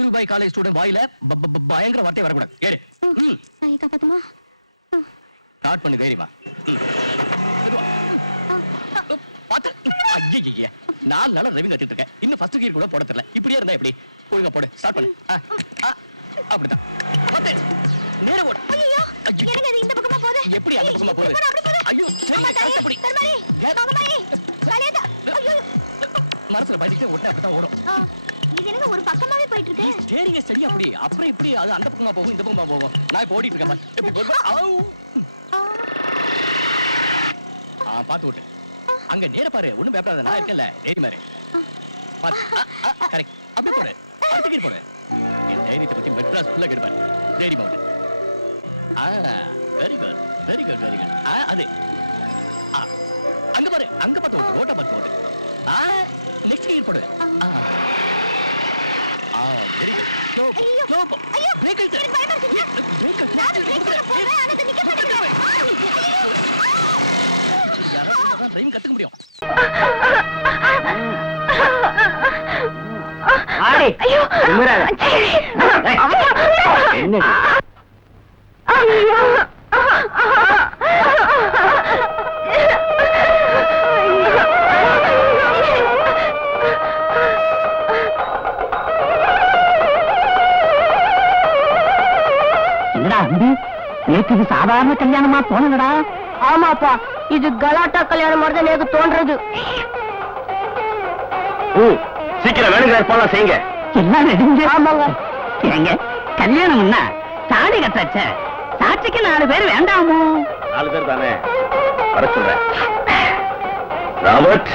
Kasturibai college student வாயில பயங்கர வார்த்தை வரக்கூடாது. ஏறு. காப்பாத்துமா. ஸ்டார்ட் பண்ணு தைரியமா. பாத்து. ஐயே. 4 நாளா டிரைவிங் கத்துட்டு இருக்கேன். இன்னும் ஃபர்ஸ்ட் கியர் கூட போட தெரியல. இப்படியே இருந்தா எப்படி? ஒழுங்கா போடு. ஸ்டார்ட் பண்ணு. அப்படிதான். பாத்து. நேரா ஓடு. ஐயோ. என்னங்க இது இந்த பக்கமா போகுது? எப்படி அந்த பக்கமா போகுது? ஐயோ, சரி கஷ்டப்படி. தர்மரி. தர்மரி. காலியாதா. ஐயோ. மரத்துல பைக்கிட்டே ஓட்ட அப்பதான் ஓடும். இது என்னங்க ஒரு பக்கமாவே போயிட்டு இருக்கு? ஸ்டீரிங் ஸ்டடி அப்படி. அப்புறம் இப்படி அது அந்த பக்கமா போகும், இந்த பக்கமா போகும். நான் இப்ப ஓடிட்டு இருக்கேன். எப்படி போகுது? பாத்து ஓட்டு. அங்க நேர பாரு. ஒண்ணும் பயப்படாத. நான் இருக்கேன்ல. ஏறி மாரு. பாத்து. கரெக்ட். அப்படி போடு. அடுத்த கீழ் போடு. என் தைரியத்தை பத்தி மெட்ராஸ் ஃபுல்லா கேட்பாரு. ஏறி போடு. Very good. Very good. Very good. அது. அங்க பாரு. அங்க பாத்து ஓட்டு. ஓட்ட பாத்து ஓட்டு. நெக்ஸ்ட் கீழ் போடு. Very good. ஸ்லோ. ஸ்லோ. ஐயோ. பிரேக் இழுத்து. எனக்கு பயமா இருக்குங்க. பிரேக் இழுத்து. நான் பிரேக் போடுறேன். ஆனா அது நிக்க மாட்டேங்குது. யாராவது டிரைவிங் கத்துக்க முடியும். ஐயோ என்ன நேற்று இது சாதாரண கல்யாணமா தோணுடா. ஆமாப்பா, இது கலாட்டா கல்யாணம் மாதிரி தான் எனக்கு தோன்றது. சீக்கிரம் வேணுங்கிற ஏற்பாடு செய்யுங்க. எல்லாம் நெடுங்க. ஆமாங்க. ஏங்க கல்யாணம்னா தாலி கட்டாச்ச சாட்சிக்கு 4 பேர் வேண்டாமோ? 4 பேர் தானே வர சொல்றேன். ராபர்ட்,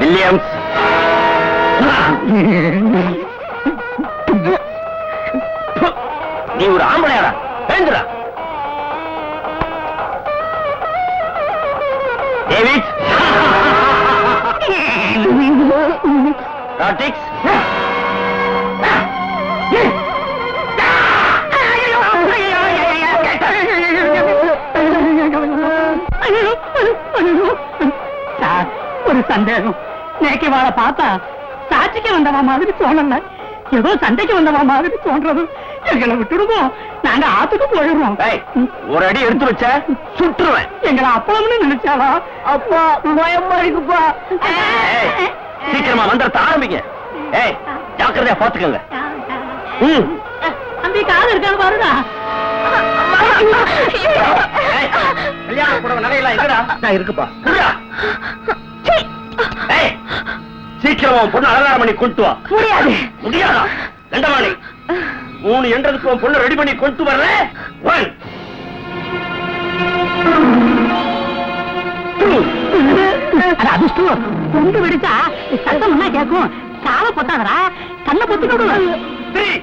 வில்லியம்ஸ், நீ ஒரு ஆம்பளையாடா? எழுந்துடா. டேவிட், ராட்டிக்ஸ், சார் ஒரு சந்தேகம். நேக்கி வாழ பார்த்தா சாட்சிக்கு வந்தவா மாதிரி தோணல, ஏதோ சண்டைக்கு வந்தவா மாதிரி தோன்றது. எங்களை விட்டுடுவோம், நாங்க ஆத்துக்கு போயிடுவோம். ஒரு அடி எடுத்து வச்ச சுட்டுருவேன். எங்களை அப்பளம்னு நினைச்சாலா? அப்பா பயமா இருக்குப்பா. சீக்கிரமா மந்திரத்தை ஆரம்பிங்க. ஏய், ஜாக்கிரதையா பாத்துக்கங்க. தம்பி காது இருக்கான்னு பாருடா. கல்யாணம் புடவை நகையெல்லாம் எங்கடா? நான் இருக்குப்பா. சீக்கிரமா பொண்ணு அலங்காரம் பண்ணி கொண்டு வா. முடியாது. முடியாதா? 2 மணி 3 என்றதுக்கு பொண்ணு ரெடி பண்ணி கொண்டு வரல. 1 2 அதிர்ஷ்டு கொண்டு விடுச்சா சத்தம் என்ன கேட்கும்? காலை பொத்தாதரா, கண்ணை பொத்தி கொடு. 3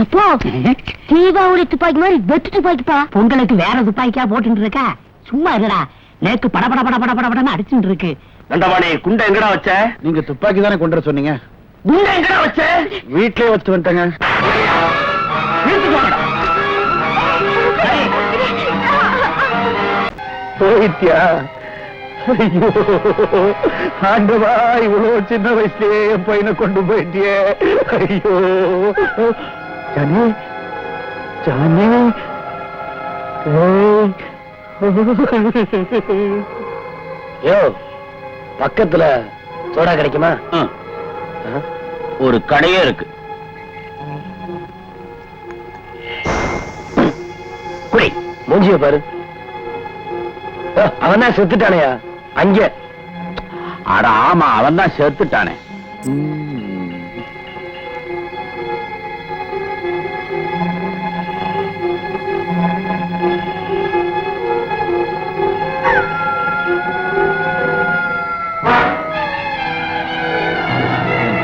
எப்போ தீபாவளி துப்பாக்கி மாதிரி வெட்டு துப்பாக்கிப்பா. பொங்கலுக்கு வேற துப்பாக்கியா போட்டு இருக்கா? சும்மா இருடா. நேக்கு பட பட பட பட படன்னு அடிச்சுட்டு இருக்கு. 2 மணி குண்டை எங்கடா வச்ச? நீங்க துப்பாக்கி தானே கொண்டு வர சொன்னீங்க. குண்டை எங்கடா வச்ச? வீட்லயே வச்சு வந்துட்டேங்க. வீட்டுக்கு வாங்கடா. போயிட்டியா? ஐயோ ஆண்டவா, இவ்வளவு சின்ன வயசுலயே என் பையனை கொண்டு போயிட்டியே. ஐயோ ஜானி, ஜானி, யோ, பக்கத்துல சோடா கிடைக்குமா? ஒரு கடையே இருக்கு. குடி, மூஞ்சிய பாரு. அவன் தான் செத்துட்டானையா? அங்க. அட ஆமா, அவன் தான் செத்துட்டானே.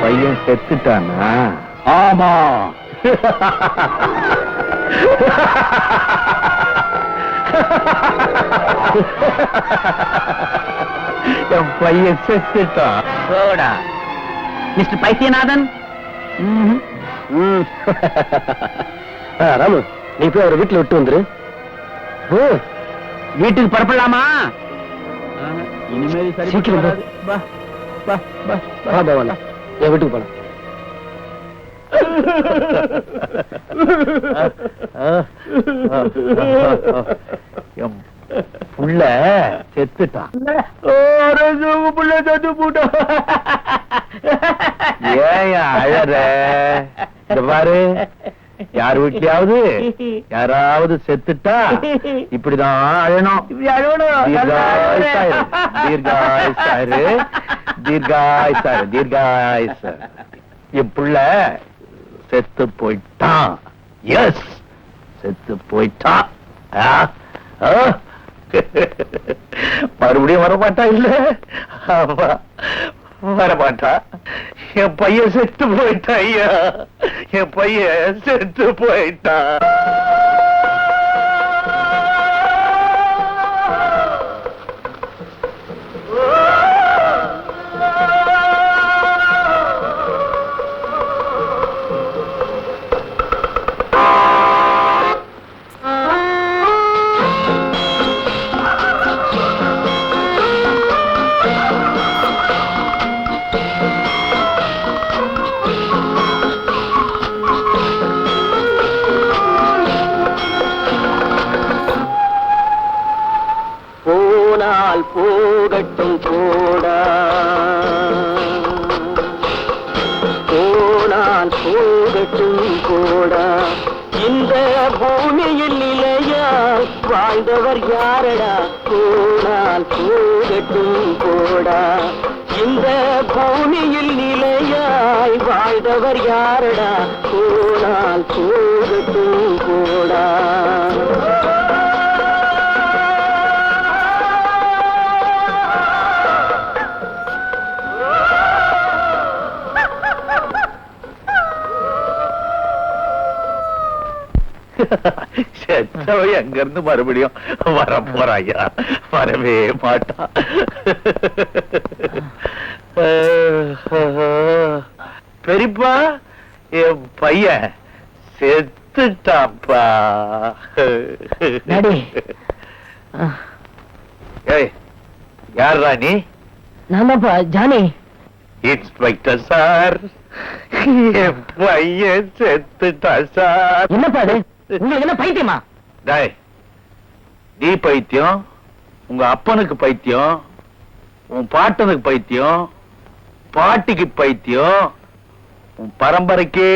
பையன் செத்துட்டானா? ஆமா. என் பையன் செத்துட்டான். சோடா மிஸ்டர் பைத்தியநாதன், ராமு, நீ போய் அவரை வீட்டுல விட்டு வந்துரு. வீட்டுக்கு புறப்படலாமா? இனிமேல் சரி சீக்கிரம் வராது. வா வா வா வா. வா பவன், என் வீட்டுக்கு போலாம். என் புள்ள செத்துட்டான். புள்ள செத்து போட்டான். ஏன் அழற? இந்த பாரு, யார் வீட்லயாவது யாராவது செத்துட்டா இப்படிதான் அழணும். தீர்காயுசாரு, தீர்காயுசாரு, தீர்காயுசாரு. என் புள்ள செத்து போயிட்டான். எஸ், செத்து போயிட்டான். மறுபடியும் வரமாட்டா? இல்ல, ஆமா, வரமாட்டா. என் பையன் செத்து போயிட்டான். ஐயா, என் பையன் செத்து போயிட்டான். போனால் போகட்டும் போடா, போனால் போகட்டும் போடா. இந்த பூமியில் நிலையால் வாழ்ந்தவர் யாரடா? போனால் போகட்டும் போடா. இந்த பூமியில் நிலையாய் வாழ்ந்தவர் யாரடா? போனால் போகட்டும் போடா. செத்தவன் எங்க இருந்து மறுபடியும் வர போறாயா? வரவே மாட்டான். பெரியப்பா, என் பையன் செத்துட்டாப்பா. ஏய், யாரா நீ? நாமப்பா ஜானி. இன்ஸ்பெக்டர் சார், என் பையன் செத்துட்டா சார். என்னப்பா அது? உங்களுக்கு என்ன பைத்தியமா? டேய், நீ பைத்தியம், உங்க அப்பனுக்கு பைத்தியம், உன் பாட்டனுக்கு பைத்தியம், பாட்டிக்கு பைத்தியம், உன் பரம்பரைக்கே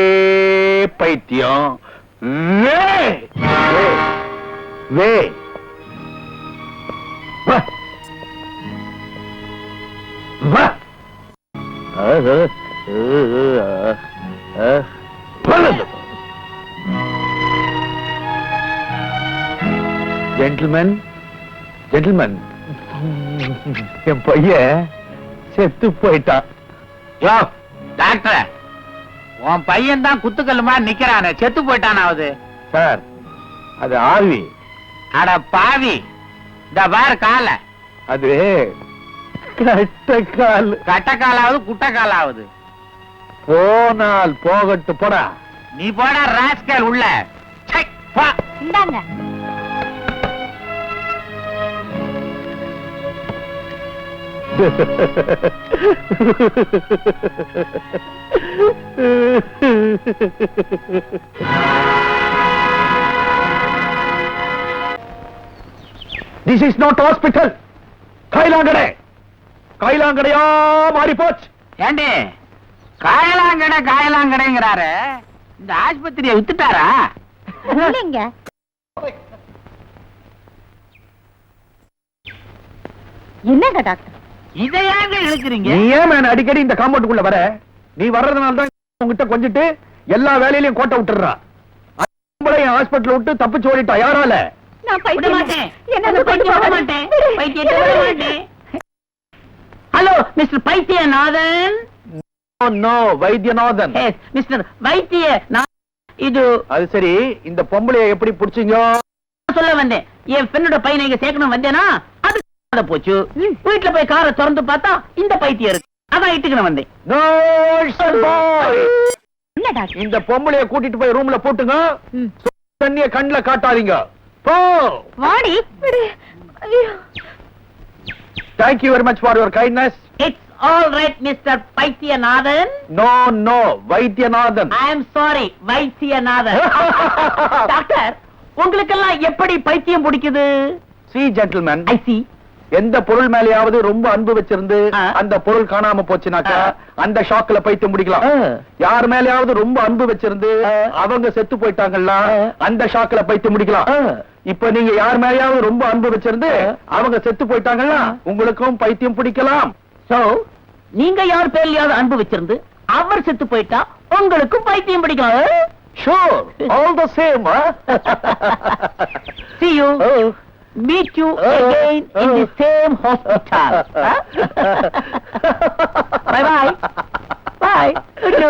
பைத்தியம். வே வே, வே. வா. வா. ஜென்டில்மேன், ஜென்டில்மேன், என் பையன் செத்து போயிட்டான். யோ டாக்டர், உன் பையன் தான் குத்துக்கல்லு மாதிரி நிக்கிறானே, செத்து போயிட்டானாவது? சார், அது ஆவி. அட பாவி, இந்த பாரு கால. அது கட்டக்கால். கட்டக்காலாவது குட்டக்காலாவது? போனால் போகட்டு போடா. நீ போடா ராஸ்கல் உள்ள. சை, போ. இந்தாங்க. This is not hospital. கைலாங்கடை. கைலாங்கடையா மாறி போச்சு. ஏண்டி காயலாங்கடை காயலாங்கடைங்கிறாரு, இந்த ஆஸ்பத்திரியை வித்துட்டாரா? இல்லைங்க. என்னங்க டாக்டர் இதை ஏங்க இழுக்கிறீங்க? நீ ஏன் மேன் அடிக்கடி இந்த காம்பவுண்டுக்குள்ள வர? நீ வர்றதுனால தான் உங்ககிட்ட கொஞ்சிட்டு எல்லா வேலையிலயும் கோட்டை விட்டுறா. ஹாஸ்பிட்டல் விட்டு தப்பிச்சு ஓடிட்டா. யாரால? நான் விட மாட்டேன். என்ன பைத்தியம் விட மாட்டேன். பைத்தியத்தை விட மாட்டேன். Hello mister Paithiyanathan. No, Vaidyanathan. Mister Vaidya, இது அது சரி, இந்த பொம்பளைய எப்படி புடிச்சீங்க? சொல்ல வந்தேன். என் பெண்ணோட பையனை இங்க சேர்க்கணும் வந்தேனா, அது போச்சு. வீட்டுல போய் காரை திறந்து பார்த்தா இந்த பைத்தியம் இருக்கு. அதான் இட்டுக்கணும் வந்தேன். No, sir boy. என்ன டாக்டர்? இந்த பொம்பளைய கூட்டிட்டு போய் ரூம்ல போட்டுங்க. தண்ணிய கண்ணுல காட்டாதீங்க. போ. வாடி. ஐயோ. Thank you very much for your kindness. It's all right, Mr. Paityanathan. No, Vaidyanathan. I am sorry, Vaidyanathan. Doctor, உங்களுக்கெல்லாம் எப்படி பைத்தியம் பிடிக்குது? See gentlemen, I see. எந்த பொருள் மேலயாவது ரொம்ப அன்பு வச்சிருந்து அந்த பொருள் காணாம போச்சுனாக்கா அந்த ஷாக்ல பைத்தியம் முடிக்கலாம். யார் மேலயாவது ரொம்ப அன்பு வச்சிருந்து அவங்க செத்து போயிட்டாங்கல்ல அந்த ஷாக்ல பைத்தியம் முடிக்கலாம். இப்ப நீங்க யார் மேலயாவது ரொம்ப அன்பு வச்சிருந்து அவங்க செத்து போயிட்டாங்கல்ல உங்களுக்கும் பைத்தியம் பிடிக்கலாம். So, நீங்க யார் பேர்லயாவது அன்பு வச்சிருந்து அவர் செத்து போயிட்டா உங்களுக்கும் பைத்தியம் பிடிக்கும். Sure, all the same. See you. Meet you again in the same hospital. Bye bye. Bye. Hello.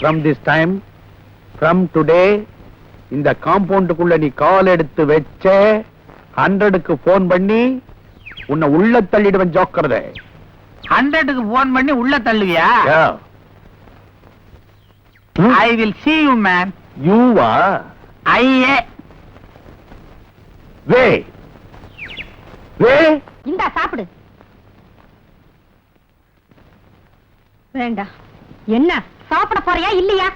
From this time, from today, இந்த காம்பவுண்டுக்குள்ள நீ கால் எடுத்து வச்ச 100க்கு போன் பண்ணி உன்னை உள்ள தள்ளிடுவேன். ஜோக்கறதே 100க்கு போன் பண்ணி உள்ள தள்ளுவியா? I will see you, man. யூவா வே வே இந்தா சாப்பிடு. வேண்டாம். என்ன சாப்பிட போறியா இல்லையா?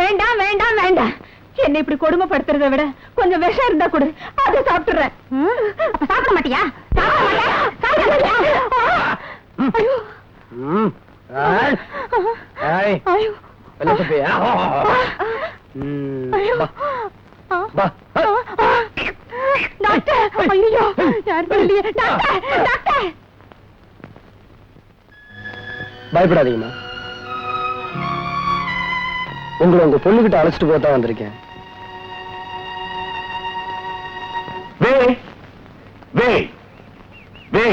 வேண்டாம் வேண்டாம் வேண்டாம். என்ன இப்படி கொடுமைப்படுத்துறதை விட கொஞ்சம் விஷம் இருந்தா கொடு, அதை சாப்பிட்டுறேன். அப்ப சாப்பிட மாட்டியா? சாப்பிட மாட்டியா? ஐயோ. ஐயோ. டாக்டர், ஐயோ, யார் சொல்லலையே. Doctor, doctor. பயப்படாதீங்கம்மா. உங்களை உங்க பொண்ணுகிட்ட அழைச்சிட்டு போதான் வந்திருக்கேன். வே வே வே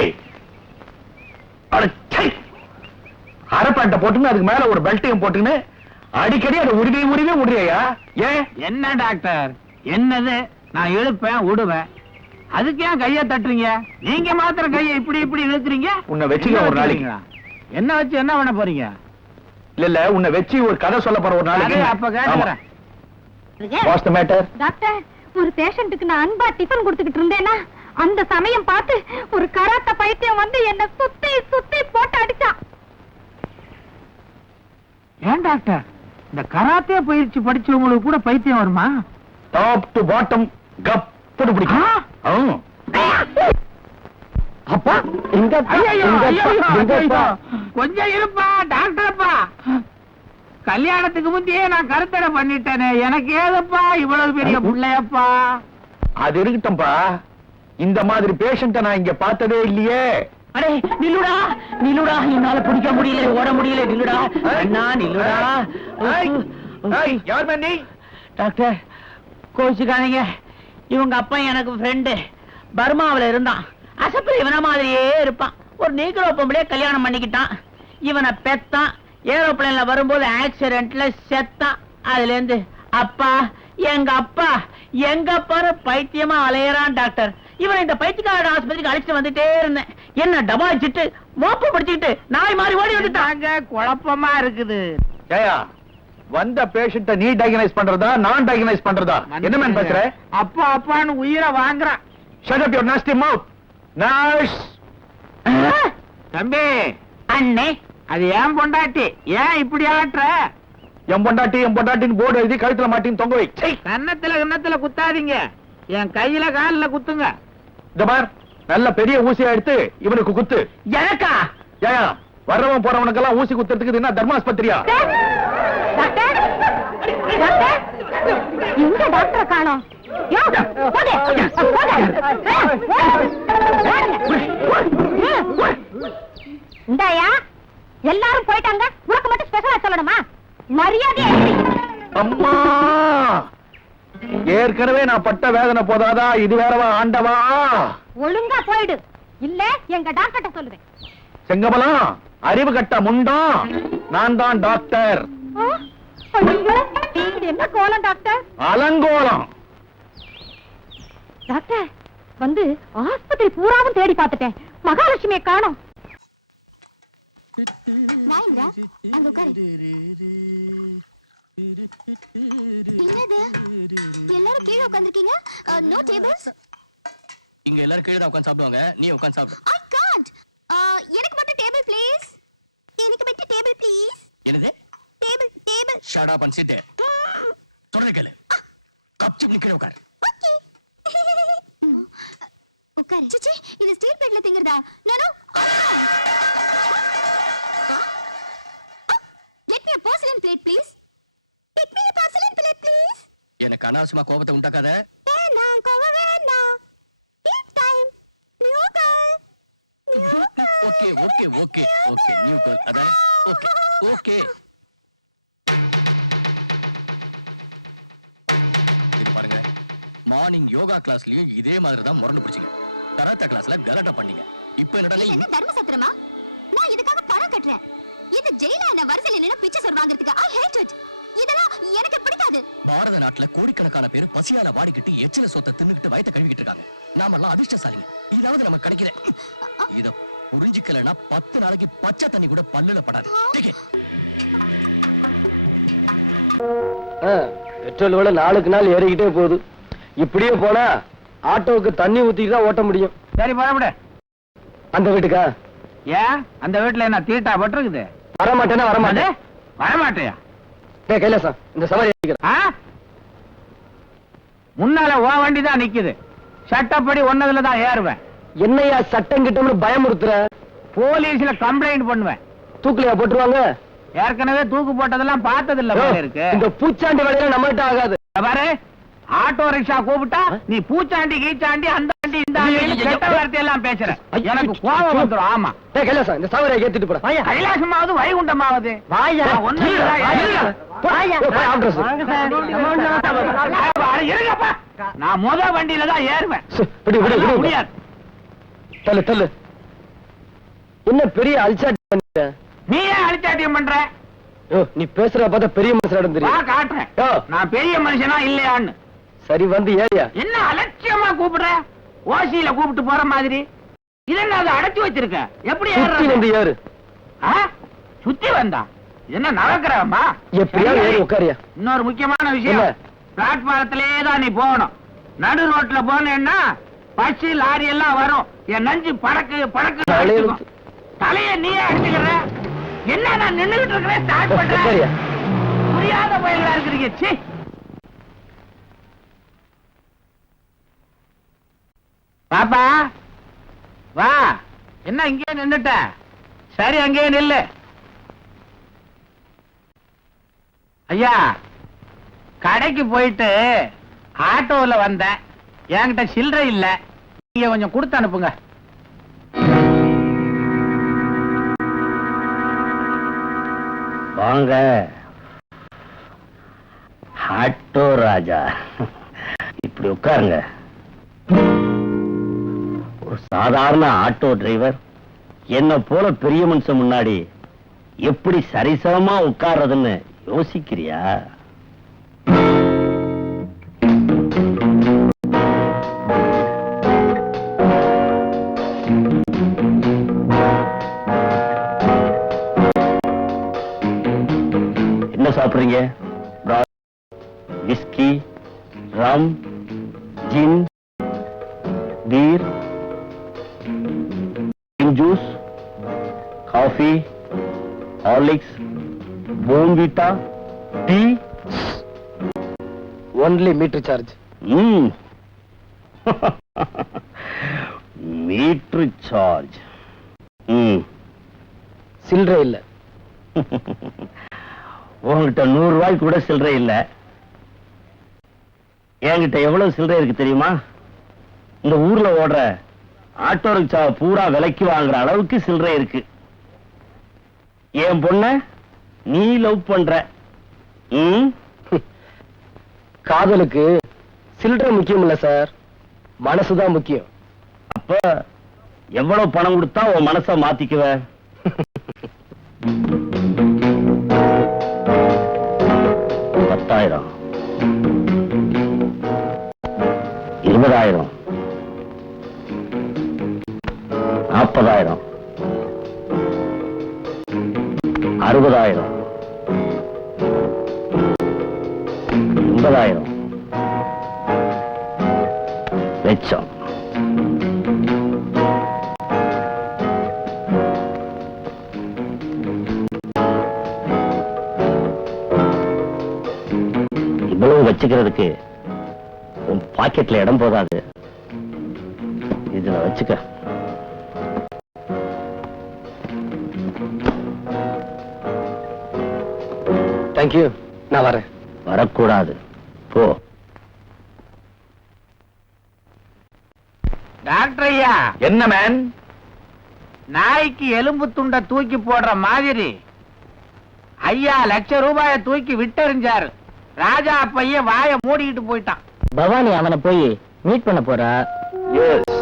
அரப்பாட்டை போட்டுன்னு அதுக்கு மேல ஒரு பெல்ட்டையும் போட்டுன்னு அடிக்கடி அதை உருவி முடியா? ஏன்? என்ன டாக்டர், என்னது? நான் இழுப்பேன் விடுவேன், அதுக்கு ஏன் கைய தட்டுறீங்க? நீங்க மாத்திரம் கையை இப்படி இப்படி இழுக்கிறீங்க. உன்னை வச்சுக்க ஒரு நாளைக்கு. என்ன வச்சு என்ன பண்ண போறீங்க? இல்ல உன்னை வச்சு ஒரு கதை சொல்ல போற ஒரு நாளைக்கு. அப்ப கேட்டுறேன். What's the matter? டாக்டர், ஒரு பேஷண்ட்டுக்கு நான் அன்பா டிஃபன் கொடுத்துக்கிட்டு இருந்தேனா அந்த சமயம் பார்த்து ஒரு கராத்த பைத்தியம் வந்து என்ன சுத்தி சுத்தி போட்டு அடிச்சான். ஏன் டாக்டர், இந்த கராத்தே பயிற்சி படிச்சவங்களுக்கு கூட பைத்தியம் வருமா? டாப் டு பாட்டம் கப்புடு பிடிக்கும். அப்பா கொஞ்சம் இருப்பா டாக்டர்ப்பா. கல்யாணத்துக்கு முந்தையே நான் கருத்தடை பண்ணிட்டேனே, எனக்கு ஏதப்பா இவ்வளவு பெரிய பிள்ளையப்பா? அது இருக்கட்டும்பா, இந்த மாதிரி பேஷண்ட நான் இங்க பார்த்ததே இல்லையே. அடே நில்லுடா நில்லுடா, என்னால பிடிக்க முடியல, ஓட முடியல, நில்லுடா அண்ணா நில்லுடா. யார் நீ? டாக்டர் கோச்சுக்காதீங்க, இவங்க அப்பா எனக்கு ஃப்ரெண்டு, பர்மாவில இருந்தான். அசப்புல இவன மாதிரியே இருப்பான். ஒரு நீக்ரோ பொம்பளையே கல்யாணம் பண்ணிக்கிட்டான். இவனை பெத்தான். ஏரோப்ளேன்ல வரும்போது ஆக்சிடென்ட்ல செத்தான். அதுல இருந்து அப்பா எங்க பாரு பைத்தியமா அலையறான் டாக்டர். இவனை இந்த பைத்தியக்கார ஆஸ்பத்திரிக்கு அழைச்சிட்டு வந்துட்டே இருந்தேன். என்ன டபாய்ச்சிட்டு மோப்ப படிச்சுக்கிட்டு நாய் மாதிரி ஓடி வந்துட்டாங்க. குழப்பமா இருக்குது. ஏயா, வந்த பேஷண்ட நீ டயக்னைஸ் பண்றதா நான் டயக்னைஸ் பண்றதா? என்ன மேன் பேசுற? அப்பா அப்பான்னு உயிரை வாங்குறான். Shut up your nasty mouth. Nurse. தம்பி அண்ணே, அது ஏன் பொண்டாட்டி, ஏன் இப்படி ஆட்டுற? என் பொண்டாட்டின்னு போர்டு எழுதி கழுத்துல மாட்டின்னு தொங்க வை. கன்னத்துல குத்தாதீங்க, என் கையில காலில குத்துங்க. இந்த பார், நல்ல பெரிய ஊசியா எடுத்து இவனுக்கு குத்து. எனக்கா? ஏயா, வர்றவன் போறவனுக்கெல்லாம் ஊசி குத்துறதுக்கு இது என்ன தர்மாஸ்பத்திரியா? டாக்டர், டாக்டர், எங்க டாக்டரை காணோம்? இந்தாயா, எல்லாரும் போயிட்டாங்க, உனக்கு மட்டும் ஸ்பெஷலா சொல்லணுமா? மரியாதை. அம்மா, ஏற்கனவே நான் பட்ட வேதனை போதாதா இது வேறவா ஆண்டவா? ஒழுங்கா போயிடு, இல்ல எங்க டாக்டர்ட்ட சொல்லுவேன். செங்கமலம், அறிவு கட்ட முண்டம், நான் தான் டாக்டர். இது என்ன கோலம் டாக்டர்? அலங்கோலம். டாக்டர், வந்து ஆஸ்பத்திரி பூராவும் தேடி பார்த்துட்டேன், மகாலட்சுமியை காணோம். நாயிந்திரா, அங்க உட்காரு. என்னது எல்லாரும் கீழே உட்கார்ந்திருக்கீங்க? No tables. இங்க எல்லாரும் கீழே தான் உட்கார்ந்து சாப்பிடுவாங்க, நீ உட்கார்ந்து சாப்பிடு. I can't. எனக்கு மட்டும் டேபிள் ப்ளீஸ். எனக்கு மட்டும் டேபிள் ப்ளீஸ். என்னது? Table table. Shut up and sit. சொல்றத கேளு. கப்சிப் நிக்கற உட்கார். ஓகே. உட்காரு. சிச்சி, இது ஸ்டீல் பிளேட்ல திங்கறதா? No no. Get me a porcelain plate, please. Get me a porcelain plate, please. எனக்கு அனாவசியமா கோபத்தை உண்டாக்காத. வேண்டாம், கோவம் வேண்டாம். Eat time. New girl. New girl. Okay okay okay okay new girl அதான். Okay okay. இது பாருங்க, மார்னிங் யோகா கிளாஸ்லயும் இதே மாதிரி தான் முரண்டு பிடிச்சீங்க. கராத்தே கிளாஸ்ல கலாட்டா பண்ணீங்க. இப்போ என்னடா இது என்ன தர்ம சத்திரமா? நான் இதுக்காக பணம் கட்டுறேன். இது ஜெயில என்ன வரிசையில நின்னு பிச்சை சோறு வாங்குறதுக்கு. I hate it. இதெல்லாம் எனக்கு பிடிக்காது. பாரத நாட்டுல கோடிக்கணக்கான பேர் பசியால வாடிக்கிட்டு எச்சில சொத்தை தின்னுக்கிட்டு வயித்தை கழுவிக்கிட்டு இருக்காங்க. நாமெல்லாம் அதிர்ஷ்டசாலிங்க. இதாவது நமக்கு கிடைக்கிற இத புரிஞ்சுக்கலன்னா 10 நாளைக்கு பச்சை தண்ணி கூட பல்லுல படாது. பெட்ரோல் விலை நாளுக்கு நாள் ஏறிக்கிட்டே போகுது. இப்படியே போனா ஆட்டோவுக்கு தண்ணி ஊத்திட்டு தான் ஓட்ட முடியும். சரி போட. அந்த வீட்டுக்கா? ஏன் அந்த வீட்டுல என்ன தீட்டா பட்டிருக்குது? வரமாட்டேன்னா வரமாட்டேன். வரமாட்டியா? கைலாசம், இந்த சவாரி முன்னால ஓ வண்டி தான் நிக்குது. சட்டப்படி ஒன்னதுல தான் ஏறுவேன். என்னையா சட்டம் கிட்டம்னு பயமுறுத்துற? போலீஸ்ல கம்ப்ளைண்ட் பண்ணுவேன். தூக்குலையா போட்டுருவாங்க? ஏற்கனவே தூக்கு போட்டதெல்லாம் பார்த்தது இல்ல போல இருக்கு. இந்த பூச்சாண்டி வேலையில நம்மகிட்ட ஆகாது. பாரு, ஆட்டோ ரிக்ஷா கூப்பிட்டா நீ பூச்சாண்டி கீச்சாண்டி அந்த ஆண்டி இந்த ஆண்டி கெட்ட வார்த்தை எல்லாம் பேசுற. எனக்கு கோபம் வந்துடும். ஆமா கைலாசம், இந்த சவாரியை ஏத்திட்டு போற. கைலாசமாவது வைகுண்டமாவது நான் முத வண்டியில தான் ஏறுவேன். முடியாது. தள்ளு தள்ளு. என்ன பெரிய அல்சாட்டி பண்ணிட்ட? நீ ஏன் அழிச்சாட்டியம் பண்ற? நீ பேசுற பார்த்தா பெரிய மனுஷன் தெரியும். காட்டுறேன் நான் பெரிய மனுஷனா இல்லையான்னு. சரி வந்து ஏரியா. என்ன அலட்சியமா கூப்பிடுற? ஓசியில கூப்பிட்டு போற மாதிரி. இது என்ன அதை அடைச்சு வச்சிருக்க? எப்படி வந்து ஏறு. சுத்தி வந்தா என்ன நடக்கிறமா? எப்படியா ஏறி உட்காரியா. இன்னொரு முக்கியமான விஷயம், பிளாட்பாரத்திலேயே தான் நீ போகணும். நடு ரோட்ல போனேன்னா பஸ் லாரி எல்லாம் வரும். என் நஞ்சு பறக்கு பறக்கு. தலைய நீயே அடிச்சுக்கிற. என்ன நான் நின்னுகிட்டு இருக்கிறேன், ஸ்டார்ட் பண்றேன். புரியாத பயிர்களா இருக்கிறீங்க. சி, பாப்பா வா. என்ன இங்கே நின்னுட்ட? சரி அங்கே நில்லு. ஐயா, கடைக்கு போயிட்டு ஆட்டோல வந்தேன். என்கிட்ட சில்லறை இல்ல. நீங்க கொஞ்சம் கொடுத்து அனுப்புங்க. வாங்க ஆட்டோ ராஜா, இப்படி உட்காருங்க. ஒரு சாதாரண ஆட்டோ டிரைவர் என்ன போல பெரிய மனுஷன் முன்னாடி எப்படி சரிசமமா உட்கார்றதுன்னு யோசிக்கிறியா? என்ன சாப்பிடுறீங்க? Whisky, rum, gin, beer, juice, coffee, Horlicks, Bournvita, tea. Only meter charge. Meter charge. சில்லறை இல்ல. உங்ககிட்ட 100 ரூபாய்க்கு கூட சில்லறை இல்ல. என்கிட்ட எவ்வளவு சில்லறை இருக்கு தெரியுமா? இந்த ஊர்ல ஓடுற ஆட்டோ ரிக்ஷா பூரா விலைக்கு வாங்குற அளவுக்கு சில்லறை இருக்கு. என் பொண்ண நீ லவ் பண்ற. காதலுக்கு சில்லறை முக்கியம் இல்ல சார், மனசுதான் முக்கியம். அப்ப எவ்வளவு பணம் கொடுத்தா உன் மனச மாத்திக்குவ? 10,000, 20,000, 40,000, 60,000 80,000 லட்சம். இவ்வளவு வச்சுக்கிறதுக்கு உன் பாக்கெட்ல இடம் போதாது. இதுல வச்சுக்க. தேங்க்யூ, நான் வரேன். வரக்கூடாது, போ. டாக்டர் ஐயா, என்ன மேன்? நாய்க்கு எலும்பு துண்டை தூக்கி போடுற மாதிரி ஐயா ₹1,00,000 தூக்கி விட்டெறிஞ்சாரு. ராஜா பையன் வாயை மூடிக்கிட்டு போயிட்டான். பவானி அவனை போய் மீட் பண்ண போறா. எஸ்,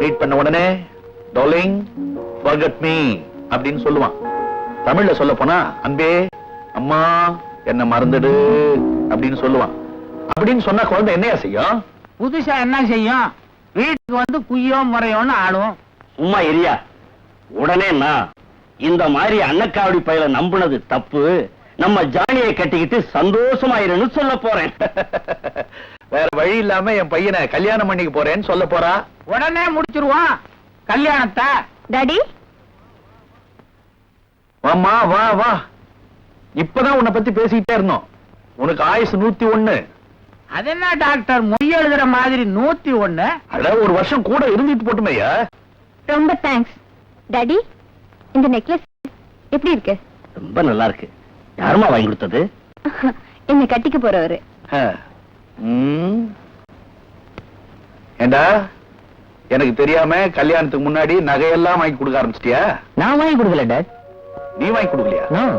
மீட் பண்ண உடனே டார்லிங் forget me அப்படின்னு சொல்லுவான். தமிழ்ல சொல்ல போனா அன்பே அம்மா என்ன மறந்துடு அப்படின்னு சொல்லுவான். அப்படின்னு சொன்னா குழந்தை என்னையா செய்யும்? புதுசா என்ன செய்யும்? வீட்டுக்கு வந்து குய்யோ முறையோன்னு ஆடும். சும்மா எரியா. உடனே நான் இந்த மாதிரி அன்னக்காவடி பையல நம்புனது தப்பு, நம்ம ஜானியை கட்டிக்கிட்டு சந்தோஷமாயிருன்னு சொல்ல போறேன். வேற வழி இல்லாம என் பையனை கல்யாணம் பண்ணிக்க போறேன்னு சொல்ல போறா. உடனே முடிச்சிருவான் கல்யாணத்தை. டாடி, வாம்மா வா வா. இப்பதான் உன்னை பத்தி பேசிக்கிட்டே இருந்தோம். உனக்கு ஆயுசு 101. அது என்ன டாக்டர் மொய் எழுதுற மாதிரி 101? அட ஒரு வருஷம் கூட இருந்துட்டு போட்டுமையா. ரொம்ப தேங்க்ஸ். டாடி, இந்த நெக்லஸ் எப்படி இருக்கு? ரொம்ப நல்லா இருக்கு. யாருமா வாங்கி கொடுத்தது? என்னை கட்டிக்க போறவரு. ஏண்டா, எனக்கு தெரியாம கல்யாணத்துக்கு முன்னாடி நகையெல்லாம் வாங்கி கொடுக்க ஆரம்பிச்சிட்டியா? நான் வாங்கி கொடுக்கல டாட். நீ வாங்கி கொடுக்கலையா? நான்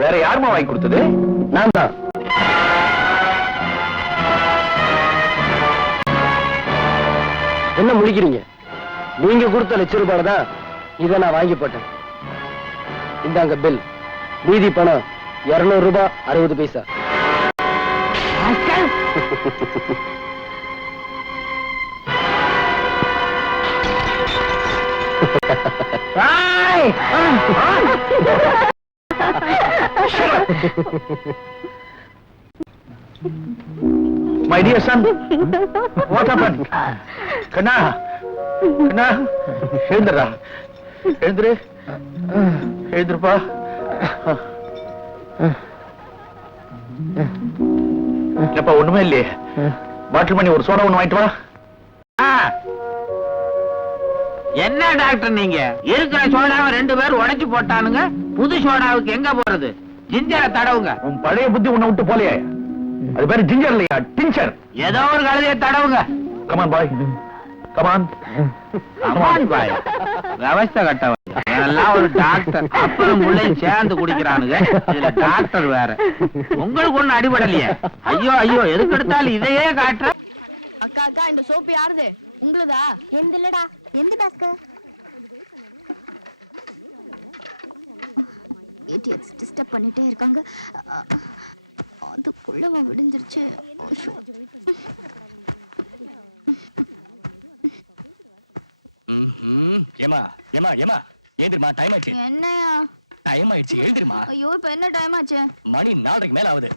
வேற யாருமா வாங்கி கொடுத்தது? நான் தான். என்ன முழிக்கிறீங்க? நீங்க கொடுத்த ₹1,00,000 தான் இதை நான் வாங்கி போட்டேன். இந்தாங்க பில். மீதி பணம் ₹200 60 பைசா. My dear son, what happened? கண்ணா, கண்ணா, எழுந்துடா, எழுந்துரு, எழுந்துருப்பா. எப்பா ஒண்ணுமே இல்லையே. பாட்டில் பண்ணி ஒரு சோடா ஒண்ணு வாங்கிட்டு வா. என்ன டாக்டர் நீங்க இருக்கிற சோடாவை 2 பேர் உடைச்சு போட்டானுங்க. புது சோடாவுக்கு எங்க போறது? ஜிஞ்சரை தடவுங்க. உன் பழைய புத்தி உன்னை விட்டு போலையே. அது பேரு ஜிஞ்சர் இல்லையா, டிஞ்சர். ஏதோ ஒரு கழுதையை தடவுங்க. கமான் பாய், கமான். அம்மான் பாய், விவஸ்தை கட்டவன். எல்லாம் ஒரு டாக்டர். அப்புறம் முள்ளையும் சேர்ந்து குடிக்கிறானுங்க. இதுல டாக்டர் வேற. உங்களுக்கு ஒண்ணு அடிபடலையே. ஐயோ ஐயோ, எதுக்கு எடுத்தாலும் இதையே காட்டுற. அக்கா அக்கா, இந்த சோப்பு யாருது? உங்களுதா? எந்த இல்லடா. எந்த பாஸ்கர்? இடியட்ஸ் டிஸ்டர்ப் பண்ணிட்டே இருக்காங்க. அதுக்குள்ளவா விடிஞ்சிருச்சு. ஏமா ஏமா ஏமா ஏந்திரமா, டைம் ஆயிடுச்சு. என்னையா டைம் ஆயிடுச்சு, எழுந்திருமா. ஐயோ, இப்ப என்ன டைம் ஆச்சு? மணி 4:30 மேல ஆகுது.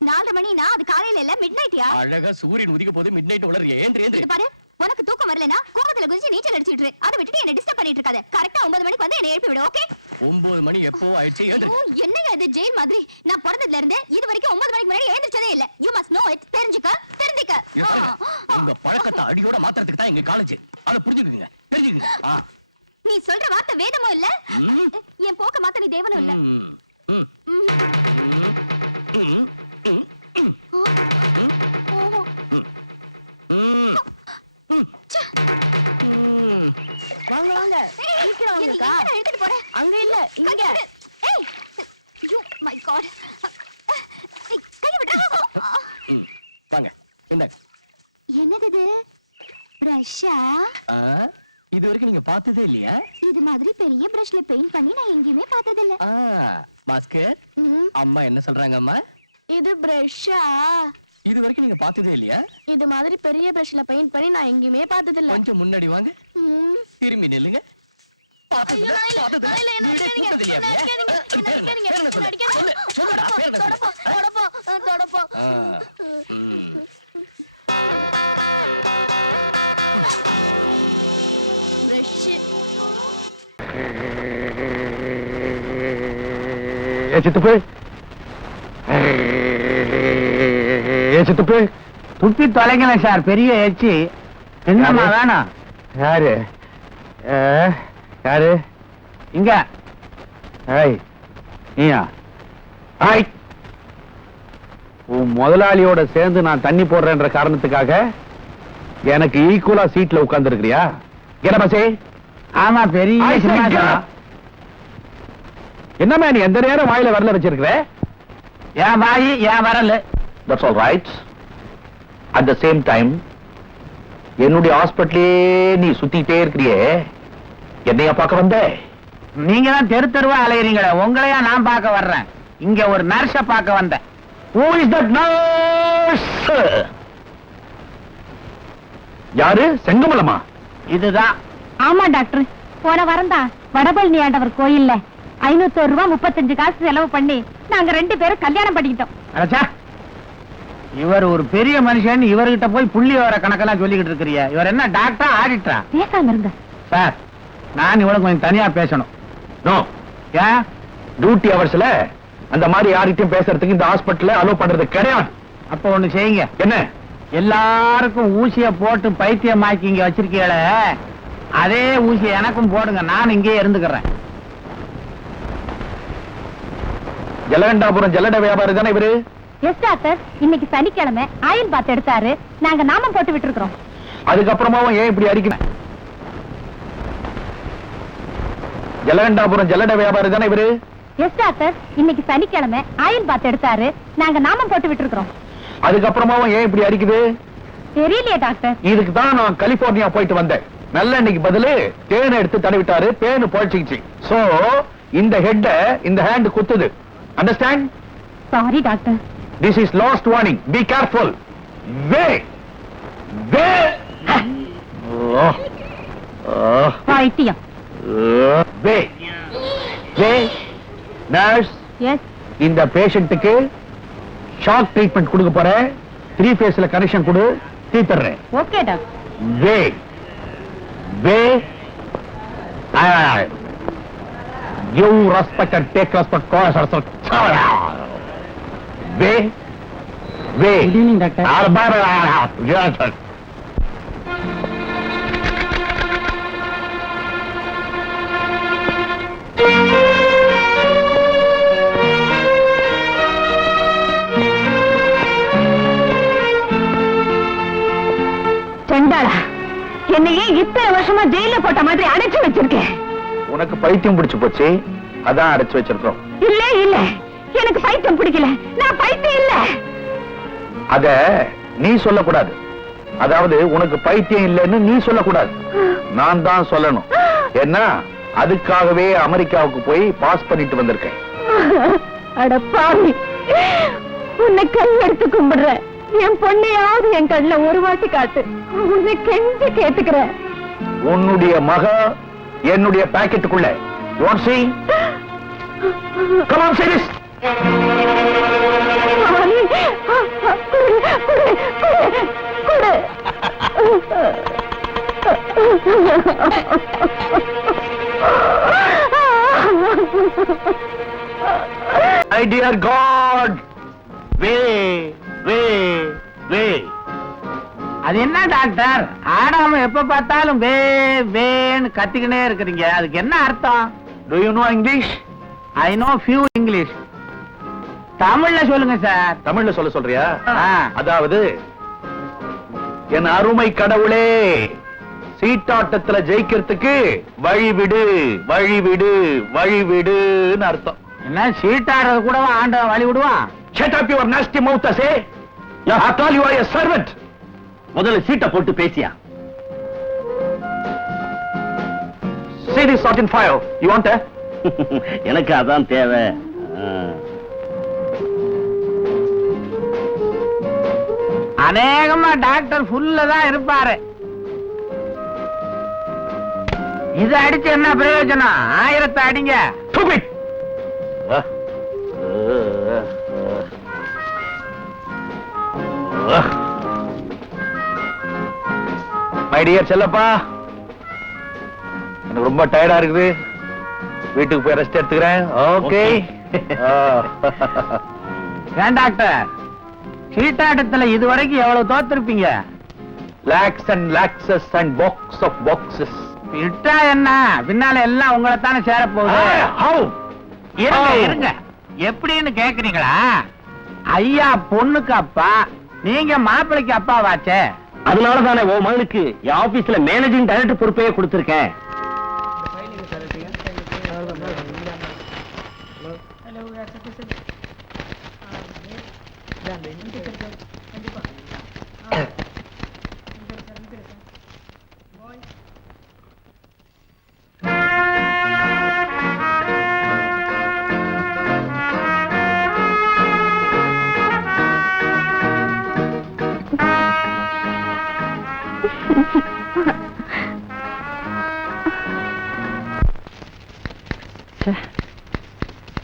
4:30 மணினா அது காலையில இல்ல, மிட் நைட்யா. அழகா சூரியன் உதிக்க போது மிட் நைட் உளறி. ஏந்திரு இது ஏந்திரு. பாரு, உனக்கு தூக்கம் வரலனா கோவத்துல குதிச்சு நீச்சல் அடிச்சிட்டு இரு. அதை விட்டுட்டு என்ன டிஸ்டர்ப் பண்ணிட்டு இருக்காத. கரெக்ட்டா 9 மணிக்கு வந்து என்ன எழுப்பி விடு, ஓகே? 9 மணி எப்போ ஆயிடுச்சு, ஏந்திரு. ஓ, என்னங்க இது ஜெயில் மாதிரி? நான் பிறந்ததுல இருந்து இது வரைக்கும் 9 மணிக்கு முன்னாடி எழுந்திருச்சதே இல்ல. You must know it. தெரிஞ்சுக்க. உங்க பழக்கத்தை அடியோட மாத்திரத்துக்கு தான் எங்க காலேஜ். அதை புரிஞ்சுக்குங்க, தெரிஞ்சுக்குங்க. நீ சொல்ற வார்த்தை வேதமும் இல்ல, என் போக்க மாத்த நீ தேவனும் இல்ல. வாங்க வாங்க, சீக்கிரம் வாங்கக்கா. எடுத்துட்டு போறேன். அங்க இல்ல, இங்க. ஏய், யூ மை காட். கை விடு. வாங்க, இந்தாங்க. என்னது இது? பிரஷா? இது வரைக்கும் நீங்க பார்த்ததே இல்லையா? இது மாதிரி பெரிய பிரஷ்ல பெயிண்ட் பண்ணி நான் எங்கேயுமே பார்த்தது இல்ல. மாஸ்கர், அம்மா என்ன சொல்றாங்க அம்மா? இது பிரஷா? இது வரைக்கும் நீங்க பார்த்ததே இல்லையா? இது மாதிரி பெரிய பிரஷ்ல பெயிண்ட் பண்ணி நான் எங்கேயுமே பார்த்தது இல்ல. கொஞ்சம் முன்னாடி வாங்க, திரும்பி நில்லுங்க. பார்த்தது இல்ல, பார்த்தது இல்ல. வீடே கூட்டது இல்லையா அப்படியே? அது பேர் என்ன? பேர் என்ன சொல்லு? சொல்லு, சொல்லுடா, பேர் என்ன சொல்லு? ஆ, ம். சித்துப்பு சித்துப்பு துப்பி தொலைங்களேன் சார், பெரிய எச்சி. என்னம்மா வேணும்? யாரு யாரு இங்க ஏய் நீயா? ஆய், உன் முதலாளியோட சேர்ந்து நான் தண்ணி போடுறேன்ற காரணத்துக்காக எனக்கு ஈக்குவலா சீட்ல உட்கார்ந்து இருக்கிறியா? பசே ஆமா, பெரிய சிம்மாசனம். என்னமே நீ எந்த நேரம் வாயில வரல வச்சிருக்கிற? என் வாயி என் வரல. That's all right. At the same time, என்னுடைய ஹாஸ்பிட்டலே நீ சுத்திட்டே இருக்கிறியே, என்னையா பார்க்க வந்த? நீங்க தான் தெரு தெருவா அலையறீங்களே, உங்களையா நான் பார்க்க வர்றேன். இங்க ஒரு நர்ஸ பார்க்க வந்தேன். Who is that nurse? யாரு? செங்கமலமா? இதுதான். ஆமா டாக்டர், போன வாரம் தான் வடபழனி ஆண்டவர் கோயில்ல 501 ரூபாய் 35 காசு செலவு பண்ணி நாங்க 2 பேரும் கல்யாணம் பண்ணிக்கிட்டோம். அடச்சா, இவர் ஒரு பெரிய மனுஷன், இவர்கிட்ட போய் புள்ளி வர கணக்கெல்லாம் சொல்லிக்கிட்டு இருக்கிறிய. இவர் என்ன டாக்டரா ஆடிட்டரா? பேசாம இருங்க சார், நான் இவனுக்கு கொஞ்சம் தனியா பேசணும். நோ. ஏன்? டியூட்டி அவர்ஸ்ல அந்த மாதிரி யார்கிட்டயும் பேசுறதுக்கு இந்த ஹாஸ்பிட்டல்ல அலோ பண்றது கிடையாது. அப்ப ஒண்ணு செய்யுங்க. என்ன? எல்லாருக்கும் ஊசிய போட்டு பைத்தியமாக்கி இங்க வச்சிருக்கீங்களே, அதே ஊசிய எனக்கும் போடுங்க, நான் இங்கே இருந்துக்கிறேன். ஜலகண்டாபுரம் ஜல்லட வியாபாரி தானே இவரு? எஸ் டாக்டர், இன்னைக்கு சனிக்கிழமை ஆயில் பாத் எடுத்தாரு, நாங்க நாமம் போட்டு விட்டு இருக்கிறோம். அதுக்கப்புறமாவும் ஏன் இப்படி அடிக்கணும்? ஜலகண்டாபுரம் ஜல்லட வியாபாரி தானே இவரு? எஸ் டாக்டர், இன்னைக்கு சனிக்கிழமை ஆயில் பாத் எடுத்தாரு, நாங்க நாமம் போட்டு விட்டு இருக்கிறோம். அதுக்கப்புறமாவும் ஏன் இப்படி அடிக்குது? தெரியலையே டாக்டர். இதுக்கு தான் நான் கலிபோர்னியா போயிட்டு வந்தேன். நல்ல இன்னைக்கு பதிலு தேனை எடுத்து தடவிட்டாரு, பேனு போயிடுச்சு. சோ இந்த ஹெட்ட இந்த ஹேண்ட் குத்துது. Understand? Sorry doctor. This is last warning. Be careful. Way. பைத்தியம். Way. Nurse, yes. இந்த பேஷண்ட்டுக்கு ஷாக் ட்ரீட்மெண்ட் கொடுக்க போறேன். 3 ஃபேஸ்ல கனெக்ஷன் கொடு, தீர்த்தறேன். Okay doctor. Way. You respect and take respect. Way. Good evening, doctor. Yes, sir. செண்டாளா, என்னையே இத்தனை வருஷமா ஜெயில போட்ட மாதிரி அடைச்சு வச்சிருக்கேன். உனக்கு பைத்தியம் பிடிச்சு போச்சு, அதான் அடைச்சு வச்சிருக்கோம். இல்ல இல்ல, எனக்கு பைத்தியம் பிடிக்கல, நான் பைத்தியம் இல்ல. அத நீ சொல்லக்கூடாது. அதாவது உனக்கு பைத்தியம் இல்லைன்னு நீ சொல்லக்கூடாது, நான் தான் சொல்லணும். ஏன்னா அதுக்காகவே அமெரிக்காவுக்கு போய் பாஸ் பண்ணிட்டு வந்திருக்கேன். அட பாவி, உன்னை கை எடுத்து கும்பிடுறேன். என் பொண்ணையாவது என் கண்ணுல ஒரு வாட்டி காட்டு, உன்னை கெஞ்சி கேட்டுக்கிறேன். உன்னுடைய மக என்னுடைய பாக்கெட்டுக்குள்ள. You want to see? Come on, say this. பாவி, குடு. My dear God, way. அது என்ன டாக்டர், ஆடாம எப்ப பார்த்தாலும் வேன்னு கத்திக்கினே இருக்கிறீங்க, அதுக்கு என்ன அர்த்தம்? Do you know English? I know few English. தமிழ்ல சொல்லுங்க சார். தமிழ்ல சொல்றியா? ஆ. அதாவது, என் அருமை கடவுளே, சீட்டாட்டத்துல ஜெயிக்கிறதுக்கு வழிவிடுன்னு அர்த்தம். என்ன சீட்டாடுறது கூடவா ஆண்டவன் வழி விடுவான்? Shut up your nasty mouth, say. After all, you are a servant. முதல்ல சீட்டை போட்டு பேசியா? See this Sergeant Fire. You want that? எனக்கு அதான் தேவை. அநேகமா டாக்டர் ஃபுல்ல தான் இருப்பாரு. இத அடிச்சு என்ன பிரயோஜனம்? 1000 அடிங்க. மை டியர் செல்லப்பா, எனக்கு ரொம்ப டயர்டா இருக்குது. வீட்டுக்கு போய் ரெஸ்ட் எடுத்துக்கிறேன். ஓகே. ஏன் டாக்டர், சீட்டாட்டத்துல இதுவரைக்கும் எவ்வளவு தோத்திருப்பீங்க? Lakhs and lakhses and box of boxes. விட்டா என்ன, பின்னால எல்லாம் உங்களை தானே சேர போகுது. இருங்க இருங்க, எப்படின்னு கேக்குறீங்களா? ஐயா பொண்ணுக்கு அப்பா, நீங்க மாப்பிளைக்கு அப்பா வாச்சே. அதனால தானே உன் மகனுக்கு என் ஆபீஸ்ல மேனேஜிங் டைரக்டர் பொறுப்பையே கொடுத்திருக்கேன்.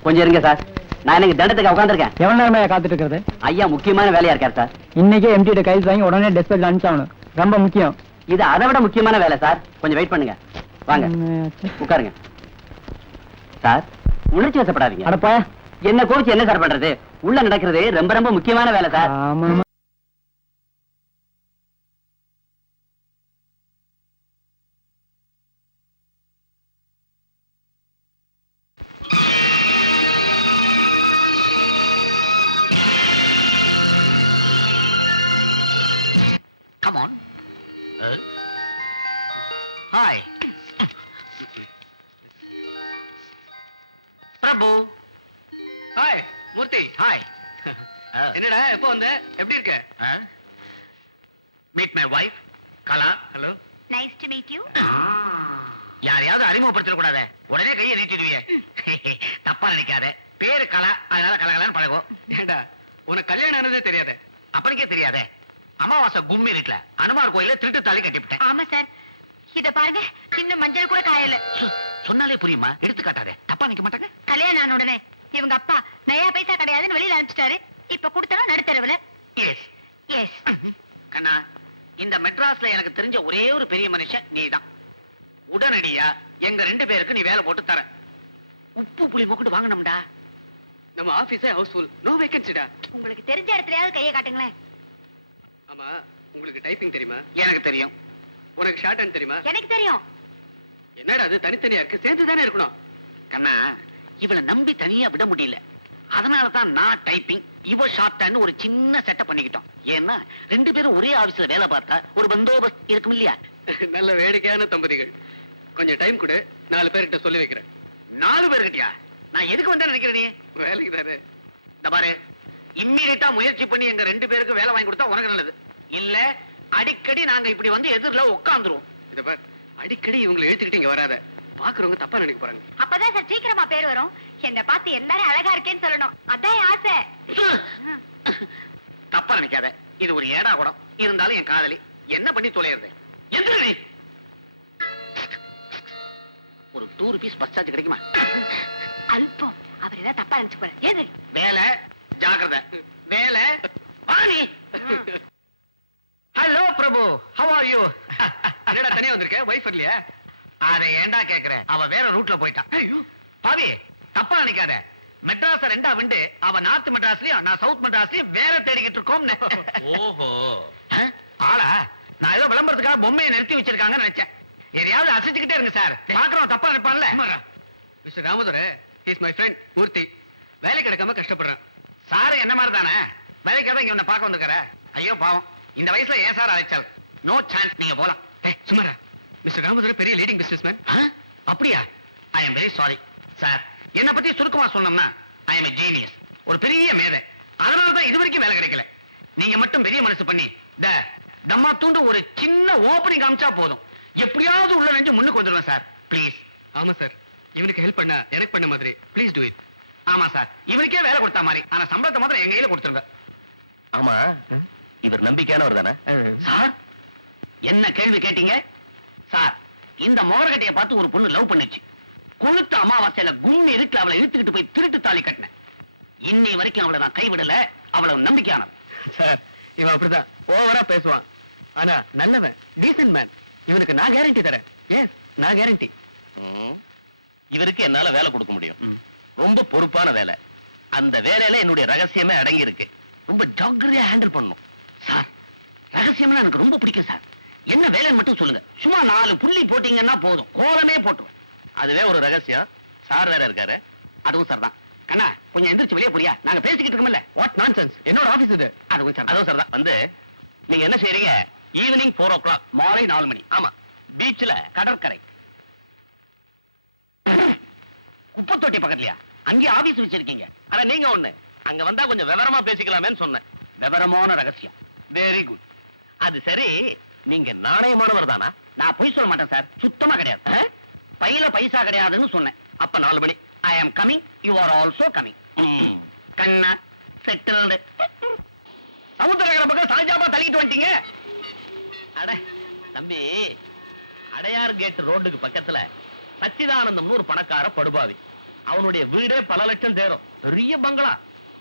கொஞ்சம் இருங்க சார், நான் எனக்கு தண்டத்துக்கு உட்காந்துருக்கேன். எவ்வளவு நேரமா காத்துட்டு இருக்கிறது? ஐயா முக்கியமான வேலையா இருக்காரு சார். இன்னைக்கே எம்டி கைது வாங்கி உடனே டெஸ்பேச் அனுப்பிச்சாகணும், ரொம்ப முக்கியம். இது அதை விட முக்கியமான வேலை சார். கொஞ்சம் வெயிட் பண்ணுங்க. வாங்க உட்காருங்க. சார் உணர்ச்சி வசப்படாதீங்க. அடப்பா, என்ன கோவிச்சு என்ன சார் பண்றது? உள்ள நடக்கிறது ரொம்ப ரொம்ப முக்கியமான வேலை சார். ஆமா. Come on. Hi. Prabhu. Hi. Murthy. Hi. என்னடா எப்போ வந்த? எப்படி இருக்க? Meet my wife. Kala. Hello. Nice to meet you. யாரையாவது அறிமுகப்படுத்திட கூடாதே, உடனே கையை நீட்டிடுவியே. தப்பா நினைக்காத. பேரு கலா, அதனால கலகலான்னு பழகும். ஏண்டா உனக்கு கல்யாணம் ஆனதே தெரியாதே? அப்பனுக்கே தெரியாதே. அமாவாசை கும்மி வீட்டுல அனுமார் கோயில திருட்டு தாலி கட்டிவிட்டேன். ஆமா சார், இத பாருங்க, இன்னும் மஞ்சள் கூட காயல. சொன்னாலே புரியுமா? எடுத்து காட்டாதே, தப்பா நிக்க மாட்டாங்க. கல்யாணம் ஆன உடனே இவங்க அப்பா நயா பைசா கிடையாதுன்னு வெளியில அனுப்பிச்சிட்டாரு. இப்ப கொடுத்தனும் நடுத்தரவுல. S S. கண்ணா, இந்த மெட்ராஸ்ல எனக்கு தெரிஞ்ச ஒரே ஒரு பெரிய மனுஷன் நீதான். உடனடியா எங்க 2 பேருக்கு நீ வேலை போட்டு தர. உப்பு புளி மூக்கிட்டு வாங்கணும்டா. நம்ம ஆபீஸே ஹவுஸ்ஃபுல், நோ வேகன்சிடா. உங்களுக்கு தெரிஞ்ச இடத்துலயாவது கையை காட்டுங்களேன். ஆமா, உங்களுக்கு டைப்பிங் தெரியுமா? எனக்கு தெரியும். உனக்கு ஷார்ட் ஹேண்ட் தெரியுமா? எனக்கு தெரியும். என்னடா அது தனித்தனியா இருக்கு? சேர்ந்து தானே இருக்கணும். கண்ணா, இவளை நம்பி தனியா விட முடியல. அதனால தான் நான் டைப்பிங், இவ ஷார்ட் ஹேண்ட் ஒரு சின்ன செட்டப் பண்ணிக்கிட்டோம். ஏன்னா 2 பேரும் ஒரே ஆபீஸ்ல வேலை பார்த்தா ஒரு பந்தோபஸ்து இருக்கும் இல்லையா? நல்ல வேடிக்கையான தம்பதிகள். கொஞ்சம் டைம் கொடு, 4 பேர்கிட்ட சொல்லி வைக்கிறேன். 4 பேர்கிட்டயா? நான் எதுக்கு வந்தேன்னு நினைக்கிறேன் நீ? வேலைக்கு தானே. இந்த பாரு, இம்மீடியட்டா முயற்சி பண்ணி எங்க 2 பேருக்கு வேலை வாங்கி கொடுத்தா உனக்கு நல்லது. இல்ல அடிக்கடி நாங்க இப்படி வந்து எதிரில உட்காந்துருவோம். இத பாரு, அடிக்கடி இவங்களை இழுத்துக்கிட்டு இங்க வராத. பாக்குறவங்க தப்பா நினைக்க போறாங்க. அப்பதான் சார் சீக்கிரமா பேர் வரும். என்ன பார்த்து எல்லாரும் அழகா இருக்கேன்னு சொல்லணும், அதான் என் ஆசை. தப்பா நினைக்காத, இது ஒரு ஏடா குடம். இருந்தாலும் என் காதலி, என்ன பண்ணி தொலைறது? எந்திர நீ. ஒரு 2 rupees பஸ் சார்ஜ் கிடைக்குமா? அல்பம், அவர் ஏதாவது தப்பா நினைச்சு போற. ஏது வேலை, ஜாக்கிரதை. வேலை பாணி. Hello Prabhu, how are you? என்னடா தனியா வந்திருக்க? வைஃப் இல்லையா? அதை ஏண்டா கேக்குற? அவ வேற ரூட்ல போயிட்டா. ஐயோ பாவி, தப்பா நினைக்காத. மெட்ராஸ் 2ஆ விண்டு, அவ நார்த் மெட்ராஸ்லயும் நான் சவுத் மெட்ராஸ்லயும் வேற தேடிக்கிட்டு இருக்கோம். ஓஹோ, ஆளா? நான் ஏதோ விளம்பரத்துக்காக பொம்மையை நிறுத்தி வச்சிருக்காங்கன்னு நினைச்சேன். எதையாவது அசைச்சுக்கிட்டே இருங்க சார், பாக்குறோம் தப்பா நினைப்பான்ல. Mister Ramadurai, is my friend Murthy. வேலை கிடைக்காம கஷ்டப்படுறேன். சாரு என்ன மாதிரி தானே, வேலைக்காக இங்க உன்னை பார்க்க வந்துருக்கார. ஐயோ பாவம், இந்த வயசுல ஏன் சார் அழைச்சால்? நோ சான்ஸ், நீங்க போலாம். சுமாரா, மிஸ்டர் ராமதுரை பெரிய லீடிங் பிசினஸ்மேன். அப்படியா? I am very sorry sir. என்ன பத்தி சுருக்கமா சொன்னோம்னா, ஐ எம் எ ஜீனியஸ், ஒரு பெரிய மேதை. அதனாலதான் இது வரைக்கும் வேலை கிடைக்கல. நீங்க மட்டும் பெரிய மனசு பண்ணி தம்மா தூண்டு ஒரு சின்ன ஓபனிங் காமிச்சா போதும், எப்படியாவது உள்ள நெஞ்சு முன்னுக்கு வந்துடுவேன் சார். ப்ளீஸ். ஆமா சார், இவனுக்கு ஹெல்ப் பண்ண எனக்கு பண்ண மாதிரி ப்ளீஸ் டூ இட். ஆமா சார், இவனுக்கே வேலை கொடுத்தா மாதிரி, ஆனா சம்பளத்தை மாத்திரம் எங்க கையில கொடுத்துருங்க. ஆமா, இவர் நம்பிக்கையானவர் தானே சார்? என்ன கேள்வி கேட்டீங்க சார்? இந்த மோரகட்டைய பார்த்து ஒரு பொண்ணு லவ் பண்ணுச்சு. கொளுத்த அமாவாசையில கும்மி இருக்கு அவளை இழுத்துக்கிட்டு போய் திருட்டு தாலி கட்டினேன். இன்னை வரைக்கும் அவளை நான் கைவிடல. அவ்வளவு நம்பிக்கையான சார் இவன் அப்படிதான் ஓவரா பேசுவான். ஆனா நல்லவன், டீசன்ட் மேன். இவனுக்கு நான் கேரண்டி தரேன். எஸ், நான் கேரண்டி. இவருக்கு என்னால வேலை கொடுக்க முடியும். ரொம்ப பொறுப்பான வேலை. அந்த வேலையில என்னுடைய ரகசியமே அடங்கி இருக்கு. ரொம்ப ஜாக்கிரதையா ஹேண்டில் பண்ணணும். சார் ரகசியம்னா எனக்கு ரொம்ப பிடிக்கும் சார். என்ன வேலைன்னு மட்டும் சொல்லுங்க. சும்மா 4 புள்ளி போட்டீங்கன்னா போதும், கோலமே போட்டுருவேன். அதுவே ஒரு ரகசியம். சார் வேற இருக்காரு. அதுவும் சார் தான். கண்ணா கொஞ்சம் எந்திரிச்சு வெளியே போறியா? நாங்க பேசிக்கிட்டு இருக்கோம்ல. வாட் நான்சென்ஸ், என்னோட ஆபீஸ் இது. அதுவும் சார் அதுவும் சார் தான். வந்து நீங்க என்ன செய்றீங்க? ஈவினிங் 4 o'clock, மாலை 4 மணி. ஆமா, பீச்ல கடற்கரை குப்பை தொட்டி பக்கத்துலயா? அங்கே ஆபீஸ் வச்சிருக்கீங்க? ஆனா நீங்க ஒண்ணு அங்க வந்தா கொஞ்சம் விவரமா பேசிக்கலாமேன்னு சொன்னேன். விவரமான ரகசியம். Very good. அது சரி, நீங்க நாணயமானவர் தானா? நான் பொய் சொல்ல மாட்டேன் சார், சுத்தமா கிடையாது. பையில பைசா கிடையாதுன்னு சொன்னேன். அப்ப 4 மணி. I am coming, you are also coming. கண்ணா செட்டில்டு. சமுத்திரக்கரை பக்கம் சாஞ்சாபா தள்ளிட்டு வந்துட்டீங்க. அட தம்பி, அடையார் கேட் ரோட்டுக்கு பக்கத்துல சச்சிதானந்தம்னு ஒரு பணக்கார படுபாவி. அவனுடைய வீடே பல லட்சம் தேரும். பெரிய பங்களா.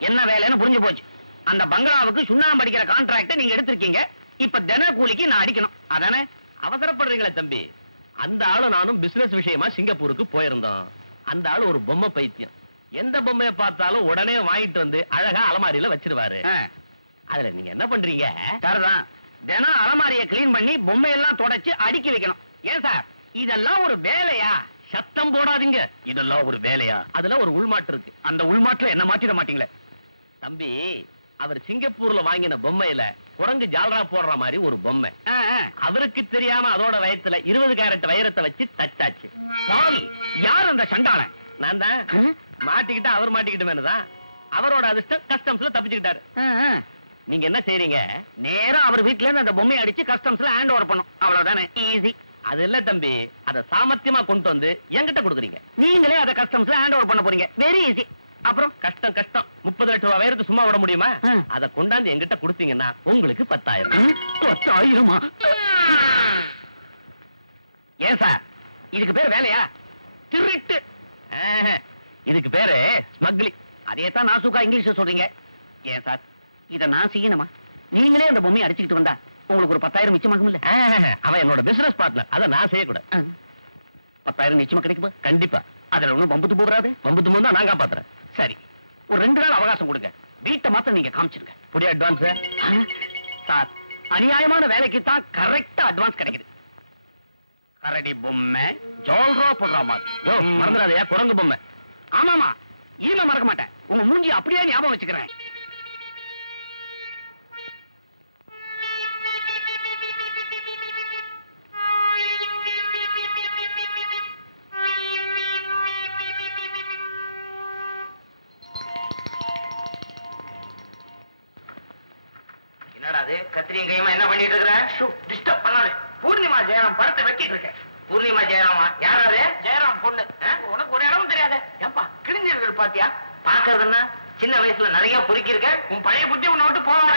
என்ன வேலைன்னு புரிஞ்சு போச்சு. அந்த பங்களாவுக்கு சுண்ணாம்பு அடிக்கிற கான்ட்ராக்ட் நீங்க எடுத்திருக்கீங்க. இப்ப தின கூலிக்கு நான் அடிக்கணும், அதானே? அவசரப்படுறீங்களே தம்பி. அந்த ஆளு நானும் பிசினஸ் விஷயமா சிங்கப்பூருக்கு போயிருந்தோம். அந்த ஆளு ஒரு பொம்மை பைத்தியம். எந்த பொம்மையை பார்த்தாலும் உடனே வாங்கிட்டு வந்து அழகா அலமாரியில வச்சிருவாரு. அதுல நீங்க என்ன பண்றீங்க? சரிதான். தினம் அலமாரியை கிளீன் பண்ணி பொம்மையெல்லாம் தொடச்சு அடுக்கி வைக்கணும். ஏன் சார் இதெல்லாம் ஒரு வேலையா? சத்தம் போடாதீங்க. இதெல்லாம் ஒரு வேலையா? அதுல ஒரு உள்மாட்டு இருக்கு. அந்த உள்மாட்டுல என்ன மாட்டிட மாட்டீங்களே தம்பி. அவர் சிங்கப்பூர்ல வாங்கின பொம்மையில குரங்கு ஜால்ரா போடுற மாதிரி ஒரு பொம்மை. அவருக்கு தெரியாம அதோட வயத்துல 20 கேரட் வைரத்தை வச்சு தச்சாச்சு. சாமி, யார் அந்த சண்டாளன்? நான் தான். மாட்டிக்கிட்டா அவர் மாட்டிக்கிட்டு தான். அவரோட அதிர்ஷ்டம் கஸ்டம்ஸ்ல தப்பிச்சுக்கிட்டாரு. நீங்க என்ன செய்றீங்க? நேரா அவர் வீட்ல இருந்து அந்த பொம்மையை அடிச்சு கஸ்டம்ஸ்ல ஹேண்ட் ஓவர் பண்ணும். அவ்வளவுதானே, ஈஸி. அது இல்ல தம்பி, அத சாமர்த்தியமா கொண்டு வந்து என்கிட்ட கொடுக்குறீங்க. நீங்களே அதை கஸ்டம்ஸ்ல ஹேண்ட் ஓவர் பண்ண போறீங்க. Very easy. அப்புறம் கஷ்டம் கஷ்டம். 30 லட்சம் ரூபாய் வைரத்தை சும்மா விட முடியுமா? அத கொண்டாந்து என்கிட்ட கொடுத்தீங்கன்னா உங்களுக்கு 10,000. 10,000? ஏன் சார் இதுக்கு பேர் வேலையா? திருட்டு. இதுக்கு பேரு ஸ்மக்லிங். அதேதான் நாசுக்கா இங்கிலீஷ் சொல்றீங்க. ஏன் சார் இத நான் செய்யணுமா? நீங்களே அந்த பொம்மையை அடிச்சுக்கிட்டு வந்தா உங்களுக்கு ஒரு 10,000 மிச்சமாகும் இல்ல? அவன் என்னோட பிசினஸ் பார்ட்னர். அதை நான் செய்யக்கூடாது. 10,000 நிச்சயமா கிடைக்குமா? கண்டிப்பா. அதுல ஒண்ணும் பம்புத்து போடுறாது. வம்புத்து மூணு தான் நான் காப்பாத்துறேன். சரி, ஒரு 2 நாள் அவகாசம் கொடுங்க. வீட்டை மாத்திரம் நீங்க காமிச்சிருங்க. புடி அட்வான்ஸ். சார் அநியாயமான வேலைக்கு தான் கரெக்டா அட்வான்ஸ் கிடைக்குது. கரடி பொம்மை ஜோல்ரா போடுற மாதிரி. மறந்துடாதயா, குரங்கு பொம்மை. ஆமாமா, இனிமே மறக்க மாட்டேன். உங்க மூஞ்சி அப்படியே ஞாபகம் வச்சுக்கிறேன். என்னடா அது கத்திரியும் கையுமா என்ன பண்ணிட்டு இருக்கிற? டிஸ்டர்ப் பண்ணாத. பூர்ணிமா ஜெயராம் படத்தை வெட்டிட்டு இருக்கேன். பூர்ணிமா ஜெயராமா? யாராவது? ஜெயராம் பொண்ணு. உனக்கு ஒரு இடமும் தெரியாது. ஏப்பா கிழிஞ்சிருக்கு பாத்தியா? பாக்குறதுன்னா சின்ன வயசுல நிறைய பொறுக்கி இருக்க. உன் பழைய புத்தி உன்னை விட்டு போவாத.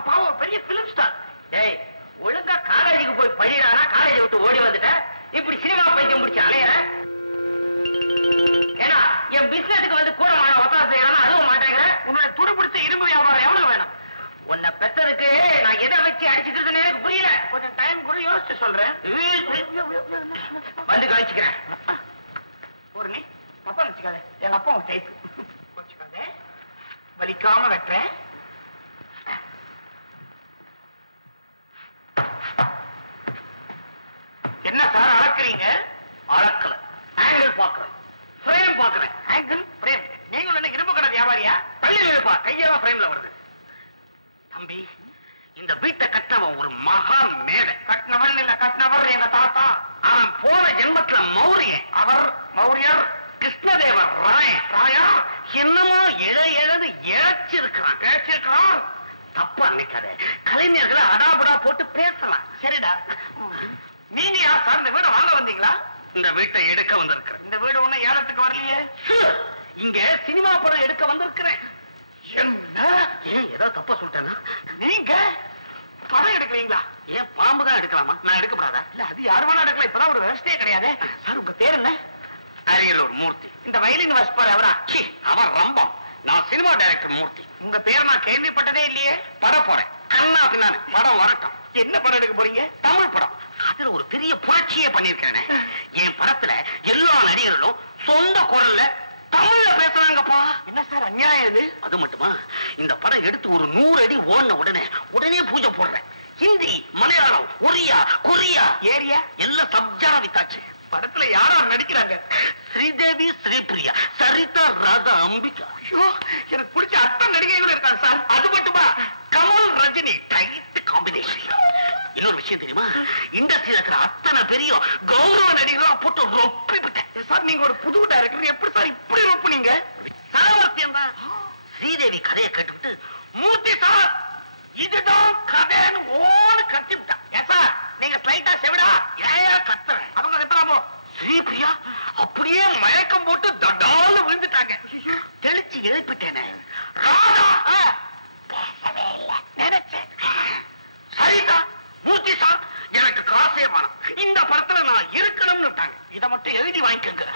அப்பா ஒரு பெரிய பிலிம் ஸ்டார். டேய், ஒழுங்கா காலேஜுக்கு போய் படிடானா காலேஜை விட்டு ஓடி வந்துட்ட. இப்படி சினிமா பைத்தியம் முடிச்சு அலையற. ஏன்னா என் பிசினஸுக்கு வந்து கூட ஒத்தாசை செய்யறானா அதுவும் மாட்டேங்கிற. உன்னோட துடுபிடிச்ச இரும்பு வியாபாரம் எவ்வளவு வேணும்? உன்னை பெத்ததுக்கு நான் எதை வச்சு அடிச்சுக்கிறதுன்னு எனக்கு புரியல. கொஞ்சம் டைம் கூட யோசிச்சு சொல்றேன். வந்து கழிச்சுக்கிறேன். ஒரு நீ தப்பா வச்சுக்காத. எங்க அப்பா ஒரு டைப் வச்சுக்காத. வலிக்காம வெட்டுறேன். என்ன சார் அளக்குறீங்க? அளக்கல, ஆங்கிள் பாக்குறேன், ஃப்ரேம் பாக்குறேன். Angle frame. நீங்க என்ன இரும்பு கடை வியாபாரியா? பள்ளி இருப்பா கையெல்லாம் ஃப்ரேம்ல வருது. தம்பி, இந்த வீட்டை கட்டினவன் ஒரு மகா மேதை. கட்டினவன் இல்ல, கட்டினவர் எங்க தாத்தா. அவன் போன ஜென்மத்துல மௌரியன். அவர் மௌரியர் கிருஷ்ணதேவர் ராயா என்னமோ எழுது இழைச்சிருக்கிறான். பேச்சிருக்கிறான். தப்பா நினைக்காத. கலைஞர்களை அடாபுடா போட்டு பேசலாம். சரிடா. நீங்க யார் சார் இந்த வீடை வாங்க வந்தீங்களா? இந்த வீட்டை எடுக்க வந்திருக்கிறேன். இந்த வீடு ஒண்ணு ஏலத்துக்கு வரலையே. இங்க சினிமா படம் எடுக்க வந்திருக்கிறேன். என்ன? ஏன் ஏதோ தப்பா சொல்லிட்டேன்னா? நீங்க படம் எடுக்கிறீங்களா? ஏன் பாம்பு தான் எடுக்கலாமா? நான் எடுக்கப்படாதா? இல்ல அது யாரு வேணா எடுக்கலாம். இப்பதான் ஒரு விவசாயே கிடையாது. சார் உங்க பேர் என்ன? அரியலூர் மூர்த்தி. இந்த வயலின் வாசிப்பார் அவரா? அவர் ரம்பம். நான் சினிமா டைரக்டர் மூர்த்தி. உங்க பேர் நான் கேள்விப்பட்டதே இல்லையே. பட போறேன். கண்ணா பின்னானு படம் வரட்டும். என்ன படம் எடுக்க போறீங்க? தமிழ் படம். அதுல ஒரு பெரிய புரட்சியே பண்ணிருக்கேன். என் படத்துல எல்லா நடிகர்களும் சொந்த குரல்ல தமிழ்ல பேசுறாங்கப்பா. என்ன சார் அநியாயம் இது? அது மட்டுமா, இந்த படம் எடுத்து ஒரு 100 அடி ஓடின உடனே பூஜை போடுறேன். ஹிந்தி, மலையாளம், ஒரியா, கொரியா, ஏரியா எல்லாம் சப்ஜாரா வித்தாச்சு. படத்துல யாரா நடிக்கிறாங்க? ஸ்ரீதேவி, ஸ்ரீபிரியா, சரிதா, ராதா, அம்பிகா. ஐயோ, எனக்கு பிடிச்ச அத்தனை நடிகைகளும் இருக்காங்க சார். அது மட்டுமா, கமல், ரஜினி டைட் காம்பினேஷன். இன்னொரு விஷயம் தெரியுமா, இண்டஸ்ட்ரியில இருக்கிற அத்தனை பெரிய கௌரவ நடிகர்களும் போட்டு ரொப்பி விட்டேன் சார். நீங்க ஒரு புது டைரக்டர், எப்படி சார் இப்படி ரொப்புனீங்க? சாமர்த்தியம் தான். ஸ்ரீதேவி கதையை கேட்டுவிட்டு, மூர்த்தி சார் இதுதான் கதைன்னு ஓன்னு கத்தி விட்டான். ஏன் சார் நீங்க ஸ்லைட்டா செவிடா ஏயா கத்துறேன்? அவங்க கத்துறாமோ? ஸ்ரீபிரியா அப்படியே மயக்கம் போட்டு தடால விழுந்துட்டாங்க. தெளிச்சு எழுப்பிட்டேனே. ராதா பேசவே இல்லை நினைச்சேன். சரிதா, மூர்த்தி சார் எனக்கு காசே வேணும், இந்த படத்துல நான் இருக்கணும்னு விட்டாங்க. இதை மட்டும் எழுதி வாங்கிக்கோங்க.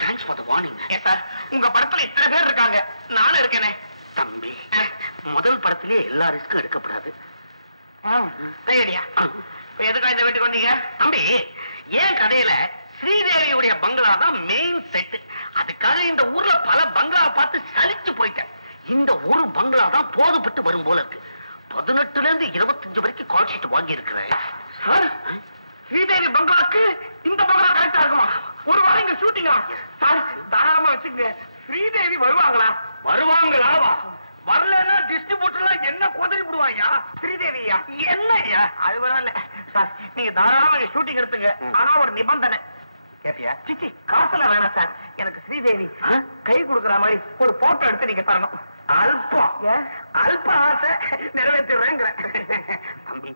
Thanks for the warning. A sir உங்க படத்துல இத்தனை பேர் இருக்காங்க, நானும் இருக்கேனே. தம்பி, முதல் படத்திலேயே எல்லா ரிஸ்க்கும் எடுக்கப்படாது. சரியா? எதுக்காக இந்த வீட்டுக்கு வந்தீங்க? தம்பி, ஏன் கதையில ஸ்ரீதேவியுடைய பங்களா தான் மெயின் செட். அதுக்காக இந்த ஊர்ல பல பங்களா பார்த்து சலிச்சு போயிட்டேன். இந்த ஒரு பங்களா தான் போதுபட்டு வரும் போல இருக்கு. 18ல இருந்து 25 வரைக்கும் கால் ஷீட் வாங்கி இருக்கிறேன். சார் ஸ்ரீதேவி பங்களாக்கு இந்த பங்களா கரெக்டா இருக்குமா? ஒரு வாரம் இங்க ஷூட்டிங்கா? சார் தாராளமா வச்சுக்கங்க. ஸ்ரீதேவி வருவாங்களா? வருவாங்களா? வரலன்னா டிஸ்ட்ரிபியூட்டர்லாம் என்ன கொதறி விடுவாயா? ஸ்ரீதேவியா என்னையா? அது வரல சார். நீங்க தாராளமா ஷூட்டிங் எடுத்துங்க. ஆனா ஒரு நிபந்தனை. கேட்டியா? சிச்சி காசுல வேணாம் சார். எனக்கு ஸ்ரீதேவி கை கொடுக்குற மாதிரி ஒரு போட்டோ எடுத்து நீங்க தரணும். அல்பம் அல்ப ஆசை நிறைவேற்றுறேங்கிற. தம்பி,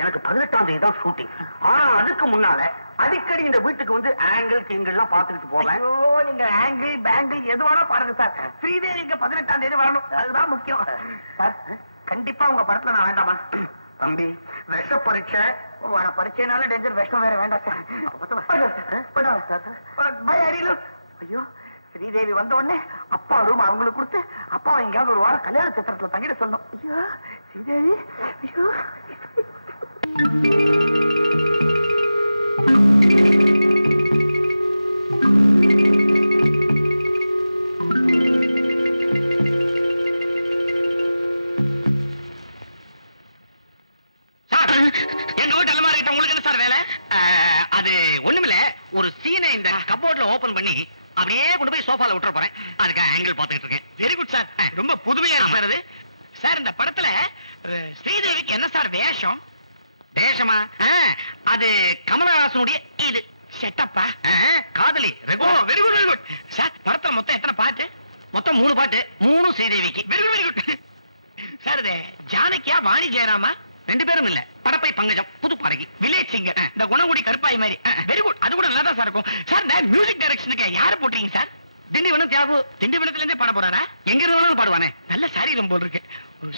எனக்கு 18ஆம் தேதி தான் ஷூட்டிங். ஆனா அதுக்கு முன்னால அடிக்கடி இந்த வீட்டுக்கு வந்து ஆங்கிள் கிங்கெல்லாம் பாத்துக்கிட்டு போவேன். ஐயோ, நீங்க ஆங்கிள் பேங்கிள் எது வேணா பாருங்க சார். ஸ்ரீதேவிக்கு 18ஆம் தேதி வரணும், அதுதான் முக்கியம் சார். கண்டிப்பா உங்க படத்துல நான் வேண்டாமா? தம்பி, விஷ பரீட்சை பரீட்சைனால டேஞ்சர், விஷம் வேற வேண்டாம் சார். ஐயோ, ஸ்ரீதேவி வந்த உடனே அப்பா ரூம் அவங்களுக்கு கொடுத்து அப்பா எங்கேயாவது ஒரு வாரம் கல்யாண சித்திரத்துல தங்கிட சொன்னோம். ஐயோ ஸ்ரீதேவி, ஐயோ. எங்க வீட்டு அலமாரி கிட்ட உங்களுக்கு என்ன சார் வேலை? அது ஒண்ணுமில்ல, ஒரு சீனை இந்த கபோர்ட்ல ஓபன் பண்ணி அப்படியே கொண்டு போய் சோஃபால விட்டுற போறேன். அதுக்கு ஆங்கிள் பாத்துக்கிட்டு இருக்கேன். வெரி குட் சார், ரொம்ப புதுமையா சார் இது. சார் இந்த படத்துல ஸ்ரீதேவிக்கு என்ன சார் வேஷம்? வேஷமா? அது கமலஹாசனுடைய இது செட்டப்பா, காதலி. Very good very good sir. படத்துல மொத்தம் எத்தனை பாட்டு? மொத்தம் 3 பாட்டு, 3 ஸ்ரீதேவிக்கு. Very good very good sir. இது ஜானகியா வாணி ஜெயராமா? 2 பேரும் இல்ல, படப்பை பங்கஜம், புது பாடகி, வில்லேஜ் சிங்கர், இந்த குணங்குடி கருப்பாய் மாதிரி. வெரி குட், அது கூட நல்லா தான் சார் இருக்கும் சார். இந்த மியூசிக் டைரக்ஷனுக்கு யாரு போட்டீங்க சார்? திண்டிவனம் தியாகு. திண்டிவனத்துல இருந்தே பாட போறாரா? எங்க இருந்தாலும் பாடுவானே, நல்ல சாரீரம் போல் இருக்கு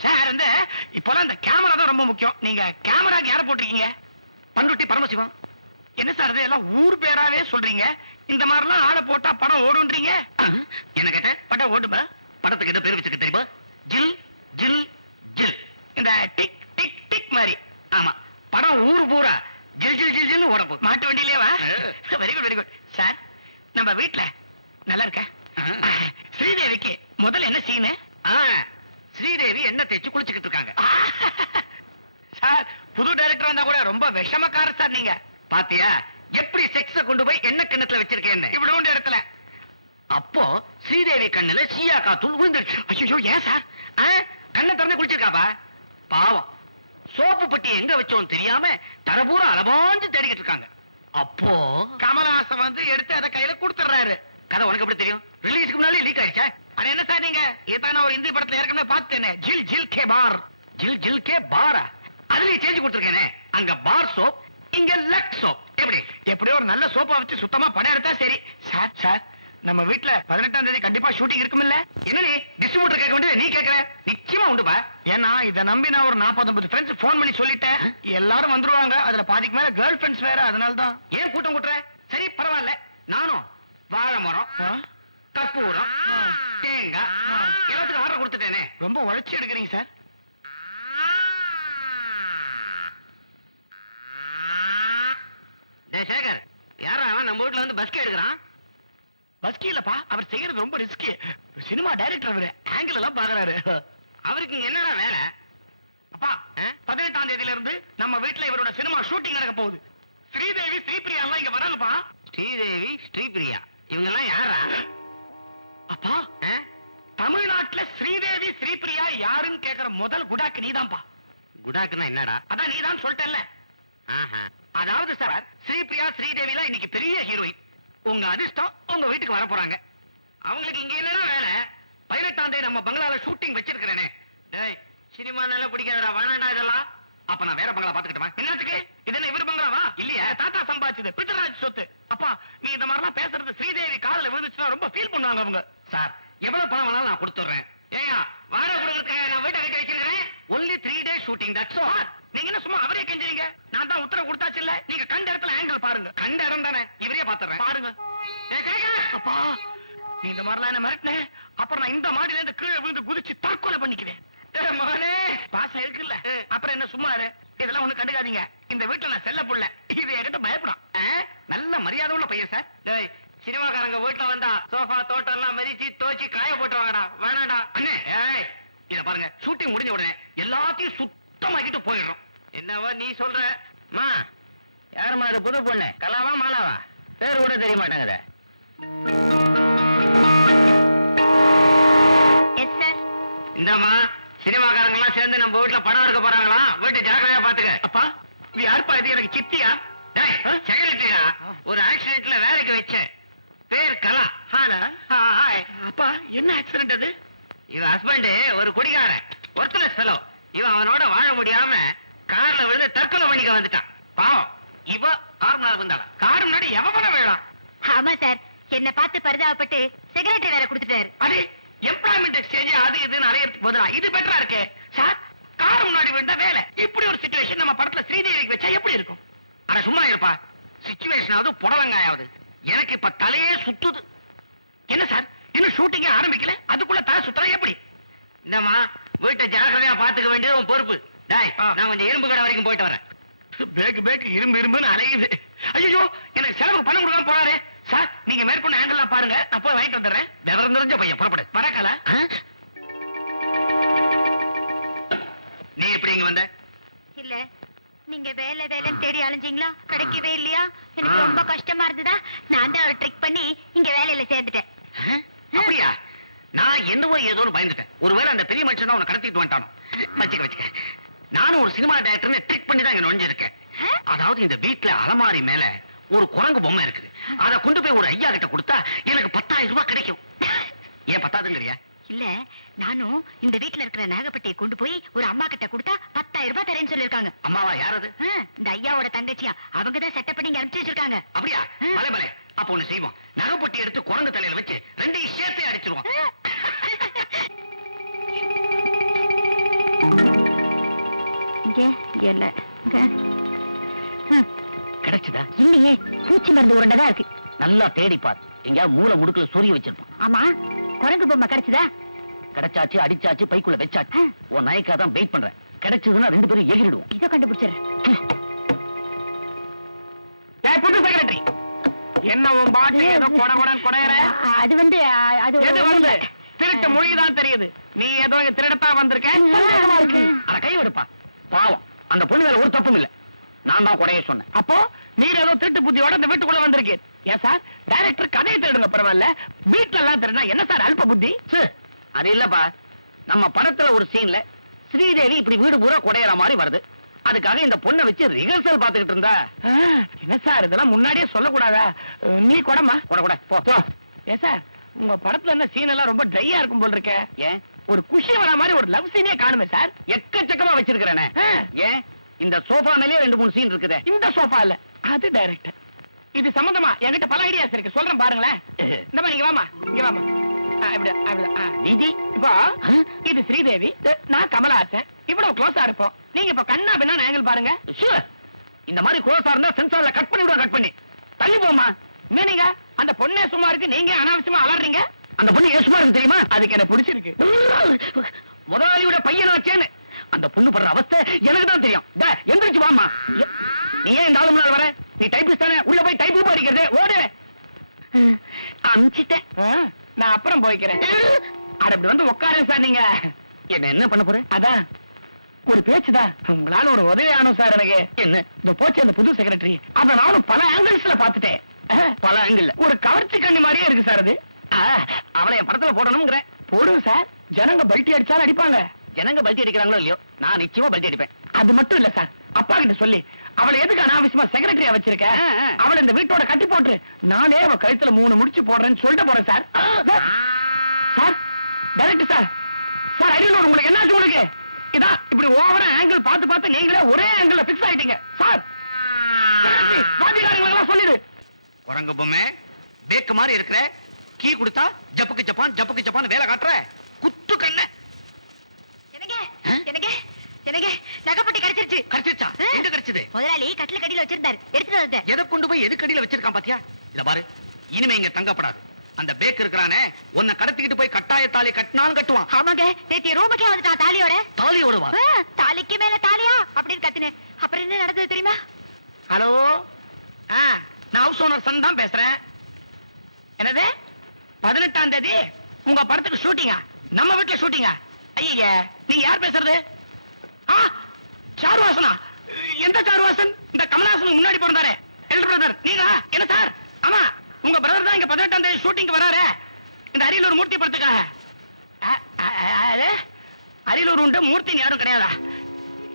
சார். இந்த இப்பெல்லாம் இந்த கேமரா தான் ரொம்ப முக்கியம். நீங்க கேமராக்கு யார போட்டிருக்கீங்க? பண்ருட்டி பரமசிவம். என்ன சார் இது எல்லாம் ஊர் பேராவே சொல்றீங்க? இந்த மாதிரிலாம் ஆளை போட்டா படம் ஓடுன்றீங்க. என்ன கேட்ட? படம் ஓடுமா? படத்துக்கு எது பேர் வச்சுக்க தெரியுமா? ஜில் ஜில் ஜில். இந்த டிக் டிக் டிக் மாதிரி. ஆமா, படம் ஊர் பூரா ஜில் ஜில் ஜில் ஜில் ஓட போகுது. மாட்டு வண்டியிலேவா? Very good very good sir. நம்ம வீட்டுல நல்லா இருக்க ஸ்ரீதேவிக்கு முதல்ல என்ன சீனு? ஸ்ரீதேவி என்ன தேய்ச்சி குளிச்சுக்கிட்டு இருக்காங்க சார். புது டைரக்டர் வந்தா கூட ரொம்ப விஷமக்கார சார் நீங்க. பாத்தியா எப்படி செக்ஸ கொண்டு போய் என்ன கிண்ணத்துல வச்சிருக்கேன்னு? இவ்வளவு இடத்துல. அப்போ ஸ்ரீதேவி கண்ணுல சீயா காத்தூள் விழுந்துருச்சு. ஐயோ, ஏன் சார்? கண்ணை திறந்து குளிச்சிருக்காப்பா. பாவம், சோப்பு பட்டி எங்க வச்சோம் தெரியாம தரபூரா அலபாஞ்சு தேடிக்கிட்டு இருக்காங்க. அப்போ கமலஹாசன் வந்து எடுத்து அதை கையில கொடுத்துறாரு. கதை உனக்கு எப்படி தெரியும்? ரிலீஸ்க்கு முன்னாலே லீக் ஆயிடுச்சா? அது என்ன சார் நீங்க? இதான் நான் ஒரு இந்தி படத்துல ஏற்கனவே பார்த்தேனே, ஜில் ஜில் கே பார். ஜில் ஜில் கே பாரா? அதுலயே சேஞ்ச் கொடுத்துருக்கேனே. அங்க பார் சோப், இங்க லக் சோப். எப்படி எப்படியோ ஒரு நல்ல சோப்பா வச்சு சுத்தமா படம் எடுத்தா சரி. சார் சார், நம்ம வீட்டுல 18ஆம் தேதி கண்டிப்பா ஷூட்டிங் இருக்குமில்ல? என்ன நீ டிஸ்ட்ரிபியூட்டர் கேட்க வேண்டியது நீ கேட்கற? நிச்சயமா உண்டுப்பா. ஏன்னா இதை நம்பி நான் ஒரு 40-50 ஃப்ரெண்ட்ஸ் ஃபோன் பண்ணி சொல்லிட்டேன். எல்லாரும் வந்துருவாங்க. அதுல பாதிக்கு மேல கேர்ள் ஃப்ரெண்ட்ஸ் வேற. அதனால தான். ஏன் கூட்டம் கூட்டுற? சரி பரவாயில்ல. நானும் வாழை மரம், கற்பூரம், தேங்காய் எல்லாத்துக்கும் ஆர்டர் கொடுத்துட்டேனே. ரொம்ப உழைச்சி எடுக்கிறீங்க சார். சேகர், யாரா அவன் நம்ம வீட்டுல வந்து பஸ்கி எடுக்கிறான்? பஸ்கி இல்லப்பா, அவர் செய்யறது ரொம்ப ரிஸ்கி. சினிமா டைரக்டர் அவரு, ஆங்கிள் எல்லாம் பாக்குறாரு. அவருக்கு இங்க என்னடா வேலை? அப்பா 18ஆம் தேதியில இருந்து நம்ம வீட்டுல இவரோட சினிமா ஷூட்டிங் நடக்க போகுது. ஸ்ரீதேவி ஸ்ரீபிரியா எல்லாம் இங்க வராங்கப்பா. ஸ்ரீதேவி ஸ்ரீபிரியா இவங்க எல்லாம் யாரா? அப்பா தமிழ்நாட்டுல ஸ்ரீதேவி ஸ்ரீபிரியா யாருன்னு கேக்குற முதல் குடாக்கு நீதான்ப்பா. குடாக்குன்னா என்னடா? அதான் நீதான் சொல்லிட்டல்ல. அதாவது சார், ஸ்ரீபிரியா ஸ்ரீதேவிலாம் இன்னைக்கு பெரிய ஹீரோயின். உங்க அதிர்ஷ்டம் உங்க வீட்டுக்கு வர போறாங்க. அவங்களுக்கு இங்க என்னன்னா வேலை? 18ஆம் தேதி நம்ம பங்களால ஷூட்டிங் வச்சிருக்கிறேனே. டேய், சினிமா நல்லா பிடிக்காதடா, வேணாண்டா இதெல்லாம். அப்ப நான் வேற பங்களா பாத்துக்கிட்டமா? என்னத்துக்கு? இது என்ன இவர் பங்களாவா? இல்லையா, தாத்தா சம்பாதிச்சது, பிருத்திராஜ் சொத்து. அப்பா நீ இந்த மாதிரிலாம் பேசுறது ஸ்ரீதேவி காதுல விழுந்துச்சுன்னா ரொம்ப ஃபீல் பண்ணுவாங்க அவங்க. சார், எவ்வளவு பணம் வேணாலும் நான் கொடுத்துறேன். ஏயா, வாடகை கொடுக்கறதுக்கு நான் வீட்டை கட்டி வச்சிருக்கிறேன். Only 3 days shooting, that's all. நீங்க என்ன சும்மா அவரே கெஞ்சறீங்க? நான் தான் உத்தரவு கொடுத்தாச்சு இல்ல. நீங்க கண்ட இடத்துல ஆங்கிள் பாருங்க. கண்ட இடம் தானே, இவரே பாத்துறேன் பாருங்க. அப்பா நீ இந்த மாதிரிலாம் என்ன மிரட்டின, அப்புறம் நான் இந்த மாடியில இருந்து கீழே விழுந்து குதிச்சு தற்கொலை பண்ணிக்குவேன். மகனே பாசம் இருக்குல்ல, அப்புறம் என்ன சும்மா இதெல்லாம் ஒண்ணு கண்டுக்காதீங்க. இந்த வீட்டுல நான் செல்ல புள்ள, இது என்கிட்ட பயப்படும். நல்ல மரியாதை உள்ள பையன் சார். டேய், சினிமாக்காரங்க வீட்டுல வந்தா சோஃபா தோட்டம் எல்லாம் மெதிச்சு தோச்சி காய போட்டு வாங்கடா. வேணாடா அண்ணே. இத பாருங்க, ஷூட்டிங் முடிஞ்ச உடனே எல்லாத்தையும் சுத்தமாக்கிட்டு போயிடுறோம். என்னவா நீ சொல்ற? மா, யாருமா அது புது பொண்ணு? கலாவா மாலாவா? பேர் கூட தெரிய மாட்டாங்க. இந்தாமா, சினிமாக்காரங்க எல்லாம் சேர்ந்து நம்ம வீட்டுல படம் எடுக்க போறாங்களா? வீட்டை ஜாக்கிரதையா பாத்துக்க. அப்பா நீ யாருப்பா? இது எனக்கு சித்தியா? செக்ரட்டரியா, ஒரு ஆக்சிடென்ட்ல வேலைக்கு வச்சேன். பேர் கலா. அப்பா என்ன ஆக்சிடென்ட் அது? இவன் ஹஸ்பண்ட் ஒரு குடிகாரன், ஒர்த்லெஸ் ஃபெலோ. இவன் அவனோட வாழ முடியாம கார்ல விழுந்து தற்கொலை பண்ணிக்க வந்துட்டான். பாவம், இவ கார் முன்னாடி வந்தாங்க. கார் முன்னாடி எவன வேளாம்? ஆமா சார், என்ன பார்த்து பரிதாபப்பட்டு செக்ரட்டரி வேற கொடுத்துட்டாரு. அது எம்ப்ளாய்மெண்ட் எக்ஸ்சேஞ்ச் அது இதுன்னு அலையறதுக்கு பதிலா இது பெட்டரா இருக்கு சார். கார் முன்னாடி விழுந்த வேலை. இப்படி ஒரு சிச்சுவேஷன் நம்ம படத்துல ஸ்ரீதேவிக்கு வச்சா எப்படி இருக்கும்? ஆனா சும்மா இருப்பா, சிச்சுவேஷனாவது புடலங்காயாவது. எனக்கு இப்ப தலையே சுத்துது. என்ன சார், இன்னும் ஷூட்டிங்கே ஆரம்பிக்கல, அதுக்குள்ள தலை சுத்தா எப்படி? இந்தமா, வீட்டை ஜாக்கிரதையா பாத்துக்க வேண்டியது உன் பொறுப்பு. நான் கொஞ்சம் இரும்பு கடை வரைக்கும் போயிட்டு வரேன். பேக்கு இரும்பு இரும்புன்னு அலையுது. ஐயோ, எனக்கு செலவுக்கு பணம் கொடுக்காம போறாரு. சார், நீங்க மேற்கொண்டு ஆங்கிள் பாருங்க, நான் போய் வாங்கிட்டு வந்துடுறேன். விவரம் தெரிஞ்ச பையன், புறப்படு. வரக்கல. நீ எப்படி இங்க வந்த? இல்ல, நீங்க வேலை வேலைன்னு தேடி அலைஞ்சீங்களா? கிடைக்கவே இல்லையா? எனக்கு ரொம்ப கஷ்டமா இருந்ததா, நான் தான் ஒரு ட்ரிக் பண்ணி இங்க வேலையில சேர்ந்துட்டேன். அப்படியா? நான் என்னவோ ஏதோன்னு பயந்துட்டேன். ஒருவேளை அந்த பெரிய மனுஷன் தான் உன்னை கடத்திட்டு வந்துட்டானோ. வச்சுக்க. நானும் ஒரு சினிமா டைரக்டர்னு ட்ரிக் பண்ணி தான் இங்க நுழைஞ்சிருக்கேன். அதாவது இந்த வீட்டுல அலமாரி மேல ஒரு குரங்கு பொம்மை இருக்கு. அதை கொண்டு போய் ஒரு ஐயா கிட்ட கொடுத்தா எனக்கு 10,000 ரூபாய் கிடைக்கும். ஏன் பத்தாதுங்கறியா? இல்ல, நானும் இந்த வீட்டுல இருக்கிற நாகப்பட்டியை கொண்டு போய் ஒரு அம்மா கிட்ட கொடுத்தா 10,000 ரூபாய் தரேன்னு சொல்லிருக்காங்க. அம்மாவா? யாரது? இந்த ஐயாவோட தங்கச்சியா, அவங்கதான் செட்டப் பண்ணி அனுப்பிச்சு வச்சிருக்காங்க. அப்படியா? பலே. அப்ப ஒண்ணு செய்வோம், நகைப்பட்டி எடுத்து குரங்கு தலையில வச்சு 2 சேர்த்தே அடிச்சிருவோம். கிடைச்சதா? இல்லையே, பூச்சி மருந்து உருண்டதா இருக்கு. நல்லா தேடி பாரு, எங்க மூளை முடுக்குல சொருகி வச்சிருப்பான். ஆமா, குரங்கு பொம்மை கிடைச்சதா? கிடைச்சாச்சு, அடிச்சாச்சு, பைக்குள்ள வச்சாச்சு. உன் நாய்க்கா தான் வெயிட் பண்றேன். கிடைச்சதுன்னா 2 பேரும் எகிரிடுவோம். இதை கண்டுபிடிச்சிடுறேன். புது செக்ரட்டரி, என்ன உன் பாட்டு ஏதோ கொடையற? அது வந்து எது வந்து திருட்டு மொழிதான் தெரியுது. நீ ஏதோ திருடத்தான் வந்திருக்க. அத கை எடுப்பா. பாவம், அந்த பொண்ணு வேற ஒரு தப்பும் இல்ல. நான் தான் கொடைய சொன்னேன். அப்போ நீர் ஏதோ திருட்டு புத்தியோட இந்த வீட்டுக்குள்ள வந்திருக்கீர். ஏன் சார், டைரக்டர் கதையை திருடுங்க பரவாயில்ல, வீட்டுல எல்லாம் திருடா என்ன சார் அல்ப புத்தி? அது இல்லப்பா, நம்ம படத்துல ஒரு சீன்ல ஸ்ரீதேவி இப்படி வீடு பூரா கொடையற மாதிரி வருது. அதுக்காக இந்த பொண்ணை வச்சு ரிஹர்சல் பாத்துக்கிட்டு இருந்தா. என்ன சார், இதெல்லாம் முன்னாடியே சொல்லக்கூடாதா? நீ கொடமா கொட போ. ஏ சார், உங்க படத்துல என்ன சீன் எல்லாம் ரொம்ப ட்ரையா இருக்கும் போல் இருக்க. ஏன், ஒரு குஷி வர மாதிரி ஒரு லவ் சீனே காணுமே சார். எக்கச்சக்கமா வச்சிருக்கிறேனே. ஏன், இந்த சோஃபா மேலே 2-3 சீன் இருக்குது. இந்த சோஃபா இல்ல, அது டைரக்டர். இது சம்பந்தமா என்கிட்ட பல ஐடியாஸ் இருக்கு, சொல்றேன் பாருங்களேன். இந்த மாதிரி இங்க வாமா. விதி இப்போ இது ஸ்ரீதேவி, நான் கமலஹாசன். இவ்வளவு க்ளோஸா இருப்போம். நீங்க இப்ப கண்ணா பின்னா ஆங்கிள் பாருங்க. இந்த மாதிரி க்ளோஸா இருந்தா சென்சார்ல கட் பண்ணி விடுவோம். கட் பண்ணி தள்ளி போமா. என்ன நீங்க அந்த பொண்ணே சும்மா இருக்கு, நீங்க அனாவசியமா அலறீங்க. அந்த பொண்ணு ஏன் சும்மா இருக்கு தெரியுமா? அதுக்கு என்ன பிடிச்சிருக்கு. முதலாளியோட பையனாச்சேன்னு அந்த பொண்ணு படுற அவஸ்தை எனக்கு தான் தெரியும். எந்திரிச்சு வாமா. நீ ஏன் இந்த ஆளு முன்னாள் வர? நீ டைப்பிஸ்ட் தானே, உள்ள போய் டைப் அடிக்கிறது. ஓடு. அமிச்சிட்டேன், நான் அப்புறம் போய்க்கிறேன். அப்படி வந்து உட்காரு சார். நீங்க என்ன பண்ண போறேன்? அதான் ஒரு பேச்சுதான். உங்களால ஒரு உதவி ஆனும் சார் எனக்கு. என்ன இந்த போச்சு அந்த புது செக்ரட்டரி, அத நானும் பல ஆங்கிள்ஸ்ல பாத்துட்டேன். பல ஆங்கிள் ஒரு கவர்ச்சி கண்ணி மாதிரியே இருக்கு சார் அது. அவளை என் படத்துல போடணும்ங்கிற. போடுங்க சார். ஜனங்க பல்ட்டி அடிச்சாலும் அடிப்பாங்க. ஜனங்க பல்ட்டி அடிக்கிறாங்களோ இல்லையோ, நான் நிச்சயமா பல்ட்டி அடிப்பேன். அது மட்டும் இல்ல சார், அப்பா கிட்ட சொல்லி அவளை எதுக்கு அனாவசியமா செக்ரட்டரியா வச்சிருக்க, அவளை இந்த வீட்டோட கட்டி போட்டு நானே அவ கழுத்துல 3 முடிச்சு போடுறேன்னு சொல்லிட்டு போறேன் sir. Sir director sir. Sir Ariyalur உங்களுக்கு என்னாச்சு? உங்களுக்கு இதான் இப்படி ஓவரா ஆங்கிள் பார்த்து பார்த்து நீங்களே ஒரே ஆங்கிள் பிக்ஸ் ஆயிட்டீங்க சார். வாதிகாரங்களெல்லாம் சொல்லிடு. குரங்கு பொம்மை பேக்கு மாதிரி இருக்கிற, கீ கொடுத்தா ஜப்புக்கு ஜப்பான் ஜப்புக்கு ஜப்பான் வேலை காட்டுற குத்து கண்ண. எனக்கு நகைப்பட்டி கிடைச்சிருச்சு. கிடைச்சிருச்சா? எங்க கிடைச்சது? முதலாளி கட்டில கடியில வச்சிருந்தாரு, எடுத்துட்டு வந்தேன். எதை கொண்டு போய் எது கடியில வச்சிருக்கான் பாத்தியா? இல்ல பாரு, இனிமே இங்க தங்கப்படாது. அந்த பேக் இருக்கிறானே, உன்னை கடத்திக்கிட்டு போய் கட்டாய தாலி கட்டினாலும் கட்டுவான். ஆமாங்க, நேத்து ரூமுக்கே வந்துட்டான் தாலியோட. தாலியோடவா? தாலிக்கு மேல தாலியா அப்படின்னு கத்தினேன். அப்புறம் என்ன நடந்தது தெரியுமா? ஹலோ, நான் ஹவுஸ் ஓனர் சன் தான் பேசுறேன். என்னது 18ஆம் தேதி உங்க படத்துக்கு ஷூட்டிங்கா? நம்ம வீட்டுல ஷூட்டிங்கா? ஐயா, நீங்க யார் பேசுறது? சாருவாசனா? எந்த சாருவாசன்? இந்த கமலஹாசனுக்கு முன்னாடி பிறந்தாரே எல்டர் பிரதர் நீங்களா? என்ன சார்? ஆமா, உங்க பிரதர் தான் இங்க 18ஆம் தேதி ஷூட்டிங்க்கு வராரு, இந்த அரியலூர் மூர்த்தி படத்துக்காக. அரியலூர் உண்டு, மூர்த்தி யாரும் கிடையாதா?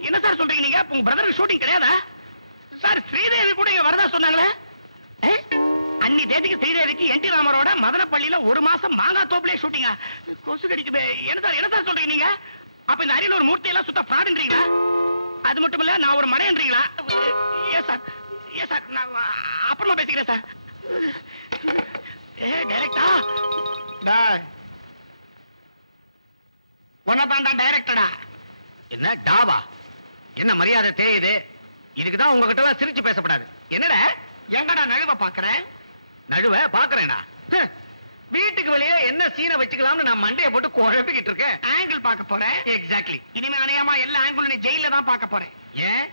என்ன சார் சொல்றீங்க நீங்க? உங்க பிரதருக்கு ஷூட்டிங் கிடையாதா சார்? ஸ்ரீதேவி கூட இங்க வரதா சொன்னாங்களே. அன்னி தேதிக்கு ஸ்ரீதேவிக்கு என்டி ராமரோட மதனப்பள்ளியில 1 மாசம் மாங்காய் தோப்புலயே ஷூட்டிங்கா? கொசு கடிக்குது. என்ன சார் சொல்றீங்க நீங்க? அப்ப இந்த அரியலூர் மூர்த்தி எல்லாம் சுத்த ஃப்ராடுன்றீங்களா? அது மட்டும் இல்ல, நான் ஒரு மடையன்றீங்களா? ஏ சார் நான் அப்புறமா பேசிக்கிறேன் சார். டைரக்டா ஒன்னதாண்டா டைரக்டடா. என்ன டாவா? என்ன மரியாதை தேயுது? இதுக்குதான் உங்ககிட்ட எல்லாம் சிரிச்சு பேசப்படாது. என்னடா எங்கடா நழுவ பாக்குறேன்? நழுவ பாக்குறேனா? வீட்டுக்கு வெளியே என்ன சீனை வச்சுக்கலாம்னு நான் மண்டையை போட்டு குழப்பிக்கிட்டு இருக்கேன். ஆங்கிள் பார்க்க போறேன். எக்ஸாக்ட்லி. இனிமே அணையாம எல்லா ஆங்கிளும் நீ ஜெயில தான் பார்க்க போறேன். ஏன்?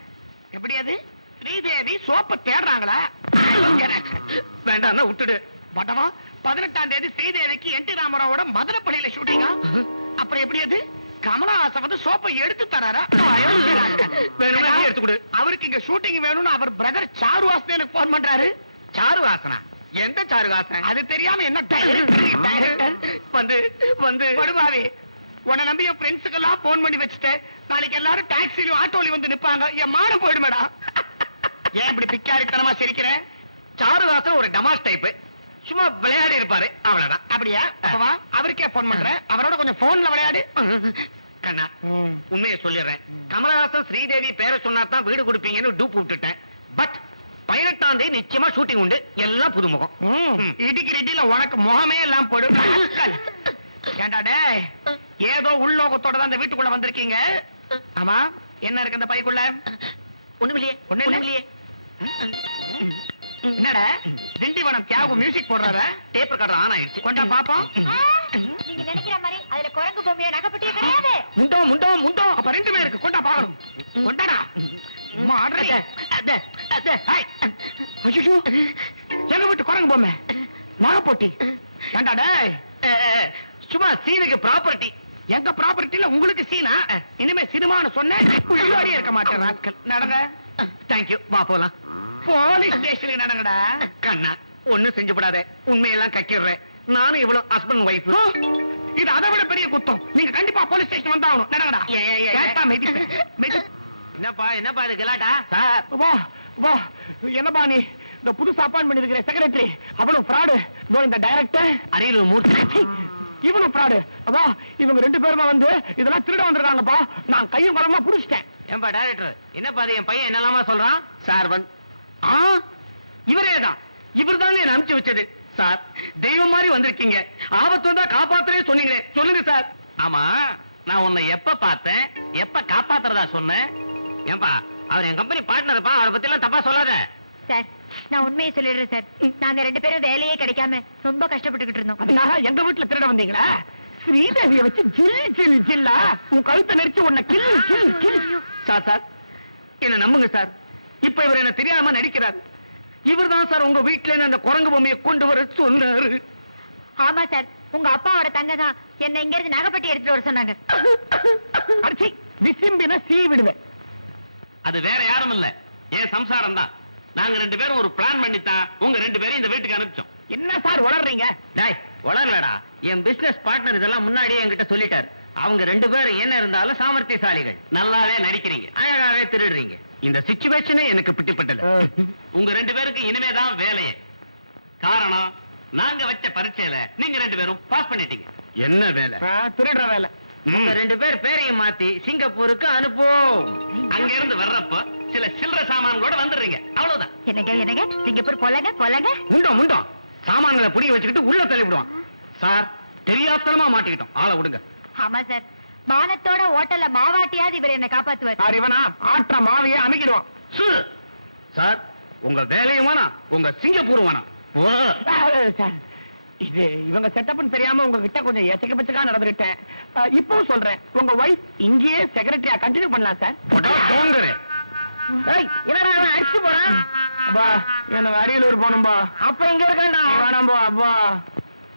எப்படி அது? ஸ்ரீதேவி சோப்ப தேடுறாங்களா? வேண்டாம் விட்டுடு. பட்டவா 18ஆம் தேதி ஸ்ரீதேவிக்கு என்டி ராமராவோட மதுரப்பள்ளியில ஷூட்டிங்கா? அப்புறம் எப்படி அது? கமலஹாசன் வந்து சோப்பை எடுத்து தராரா? வேணும்னா எடுத்து கொடு. அவருக்கு இங்க ஷூட்டிங் வேணும்னு அவர் பிரதர் சாருவாசன் எனக்கு போன் பண்றாரு. சாருவாசனா? எந்த சாருவாசன்? அது தெரியாம என்ன டைரக்டர் வந்து படுவாவே. உன்னை நம்பி என் ஃப்ரெண்ட்ஸுக்கு எல்லாம் போன் பண்ணி வச்சுட்டேன். நாளைக்கு எல்லாரும் டாக்ஸிலயும் ஆட்டோலயும் வந்து நிப்பாங்க. என் மானம் போயிடுமேடா. ஏன் இப்படி பிக்காரித்தனமா சிரிக்கிறேன்? சாருவாசன் ஒரு டமாஸ் டைப், சும்மா விளையாடி இருப்பாரு, அவ்வளவுதான். அப்படியா? அவருக்கே போன் பண்றேன், அவரோட கொஞ்சம் போன்ல விளையாடு. கண்ணா, உண்மையை சொல்லிடுறேன். கமலஹாசன் ஸ்ரீதேவி பேரை சொன்னா தான் வீடு கொடுப்பீங்கன்னு டூப் விட்டுட்டேன். பட் 18ஆம் தேதி நிச்சயமா ஷூட்டிங் உண்டு. எல்லாம் புதுமுகம். இடிக்கு ரெட்டில உனக்கு முகமே எல்லாம் போடும். ஏண்டா டேய், ஏதோ உள்நோக்கத்தோட தான் இந்த வீட்டுக்குள்ள வந்திருக்கீங்க. ஆமா, என்ன இருக்கு இந்த பைக்குள்ள? ஒண்ணுமில்லையே. என்னடா திண்டிவனம் தியாகு மியூசிக் போடுறார? டேப் ரெக்கார்டர் ஆன் ஆயிடுச்சு. கொண்டா பாப்போம். நீங்க நினைக்கிற மாதிரி அதுல குரங்கு பொம்மைய நகைப்பட்டியே கிடையாது. முண்டோ அப்ப 2மே இருக்கு. கொண்டா பாக்கணும். கொண்டாடா. எங்க வீட்டு குரங்கு பொம்மை நகை போட்டி. ஏண்டா டேய், சும்மா சீனுக்கு ப்ராப்பர்ட்டி. எங்க ப்ராப்பர்ட்டில உங்களுக்கு சீனா? இனிமே சினிமான்னு சொன்ன உள்ளாடியே இருக்க மாட்டேன். ராஸ்கல் நடங்க. தேங்க்யூ. வா போலாம். போலீஸ் ஸ்டேஷனுக்கு நடங்கடா. கண்ணா, ஒண்ணு செஞ்சுபடாத. உண்மையெல்லாம் கக்கிடுறேன். நானும் இவ்வளவு ஹஸ்பண்ட் வைஃப். இது அதை விட பெரிய குத்தம். நீங்க கண்டிப்பா போலீஸ் ஸ்டேஷன் வந்தாகணும். நடங்கடா. என்னப்பா இது கலாட்டா? வா என்னப்பா நீ இந்த புதுசா அப்பாயின்ட் பண்ணிருக்கிற செக்ரட்டரி அவ்வளவு ஃப்ராடு. இந்த டைரக்டர் அரியலூர் மூர்த்தி இவனும் ஃப்ராடு. அப்பா இவங்க 2 பேருமா வந்து இதெல்லாம் திருட வந்திருக்காங்கப்பா. நான் கையும் கலமா புடிச்சிட்டேன். ஏன்பா டைரக்டர், என்னப்பா அது என் பையன் என்னெல்லாமா சொல்றான்? சார் இவரேதான். இவர் தான் என்ன அனுப்பிச்சு வச்சது. சார் தெய்வம் மாதிரி வந்திருக்கீங்க. ஆபத்து வந்தா காப்பாத்துறே சொன்னீங்களே, சொல்லுங்க சார். ஆமா, நான் உன்னை எப்ப பார்த்தேன், எப்ப காப்பாத்துறதா சொன்னேன்? ஏன்பா, அவர் என் கம்பெனி பார்ட்னர்ப்பா, அவரை பத்தி எல்லாம் தப்பா சொல்லாத. சார் நான் உண்மையை சொல்லிடுறேன் சார். நாங்க 2 பேரும் வேலையே கிடைக்காம ரொம்ப கஷ்டப்பட்டுக்கிட்டு இருந்தோம். அதுக்காக எங்க வீட்டுல திருட வந்தீங்களா? ஸ்ரீதேவிய வச்சு ஜில் ஜில் ஜில்லா உன் கழுத்தை நெரிச்சு உன்னை கில் கில் கில். சார் என்ன நம்புங்க சார், இப்ப இவர் என்ன தெரியாம நடிக்கிறார். இவர்தான் சார் உங்க வீட்டுல இருந்து அந்த குரங்கு பொம்மையை கொண்டு வர சொன்னாரு. ஆமா சார், உங்க அப்பாவோட தங்க தான் என்ன இங்க இருந்து நகைப்பட்டி எடுத்துட்டு வர சொன்னாங்க. அடிச்சி விசிம்பின சீ விடுவேன். அது வேற யாரும் இல்ல, என் சம்சாரம் தான். நாங்க 2 பேரும் ஒரு பிளான் பண்ணித்தான் உங்க 2 பேரும் இந்த வீட்டுக்கு அனுப்பிச்சோம். என்ன சார் உளறீங்க? டேய் உளறலடா, என் பிசினஸ் பார்ட்னர் இதெல்லாம் முன்னாடியே என்கிட்ட சொல்லிட்டாரு. அவங்க 2 பேரும் என்ன இருந்தாலும் சாமர்த்தியசாலிகள். நல்லாவே நடிக்கிறீங்க, அழகாவே திருடுறீங்க. இந்த சிச்சுவேஷனே எனக்கு பிடிப்பட்டது. உங்க 2 பேருக்கு இனிமேதான் வேலையே. காரணம், நாங்க வச்ச பரீட்சையில நீங்க 2 பேரும் பாஸ் பண்ணிட்டீங்க. என்ன வேலை? திருடுற வேலை. உங்க 2 பேர் பேரையும் மாத்தி சிங்கப்பூருக்கு அனுப்புவோம். அங்க இருந்து வர்றப்ப சில சில்லற சாமான் கூட வந்துடுறீங்க, அவ்வளவுதான். என்னங்க சிங்கப்பூர் போலங்க. முண்டோம் சாமான்களை புடிய வச்சுக்கிட்டு உள்ள தள்ளிவிடுவான். சார் தெரியாத்தனமா மாட்டிக்கிட்டோம், ஆளை விடுங்க. ஆமா சார், மானத்தோட ஹோட்டல்ல மாவாட்டியாவது இவர் என்ன காப்பாத்துவார். இவனா ஆற்ற மாவையே அமைக்கிடுவான். சார் உங்க வேலையும் வேணாம், உங்க சிங்கப்பூர் வேணாம். சார் இது இவங்க செட்டப்னு தெரியாம உங்ககிட்ட கொஞ்சம் எச்சக்க பச்சக்கா நடந்துட்டேன். இப்போ சொல்றேன், உங்க வைஃப் இங்கேயே செக்ரட்டரியா கண்டினியூ பண்ணலாம் சார். என்னடா அவன் அடிச்சு போறான்? அப்பா எனக்கு அரியலூர் போகணும்பா. அப்ப இங்க இருக்கா வேணாம்பா. அப்பா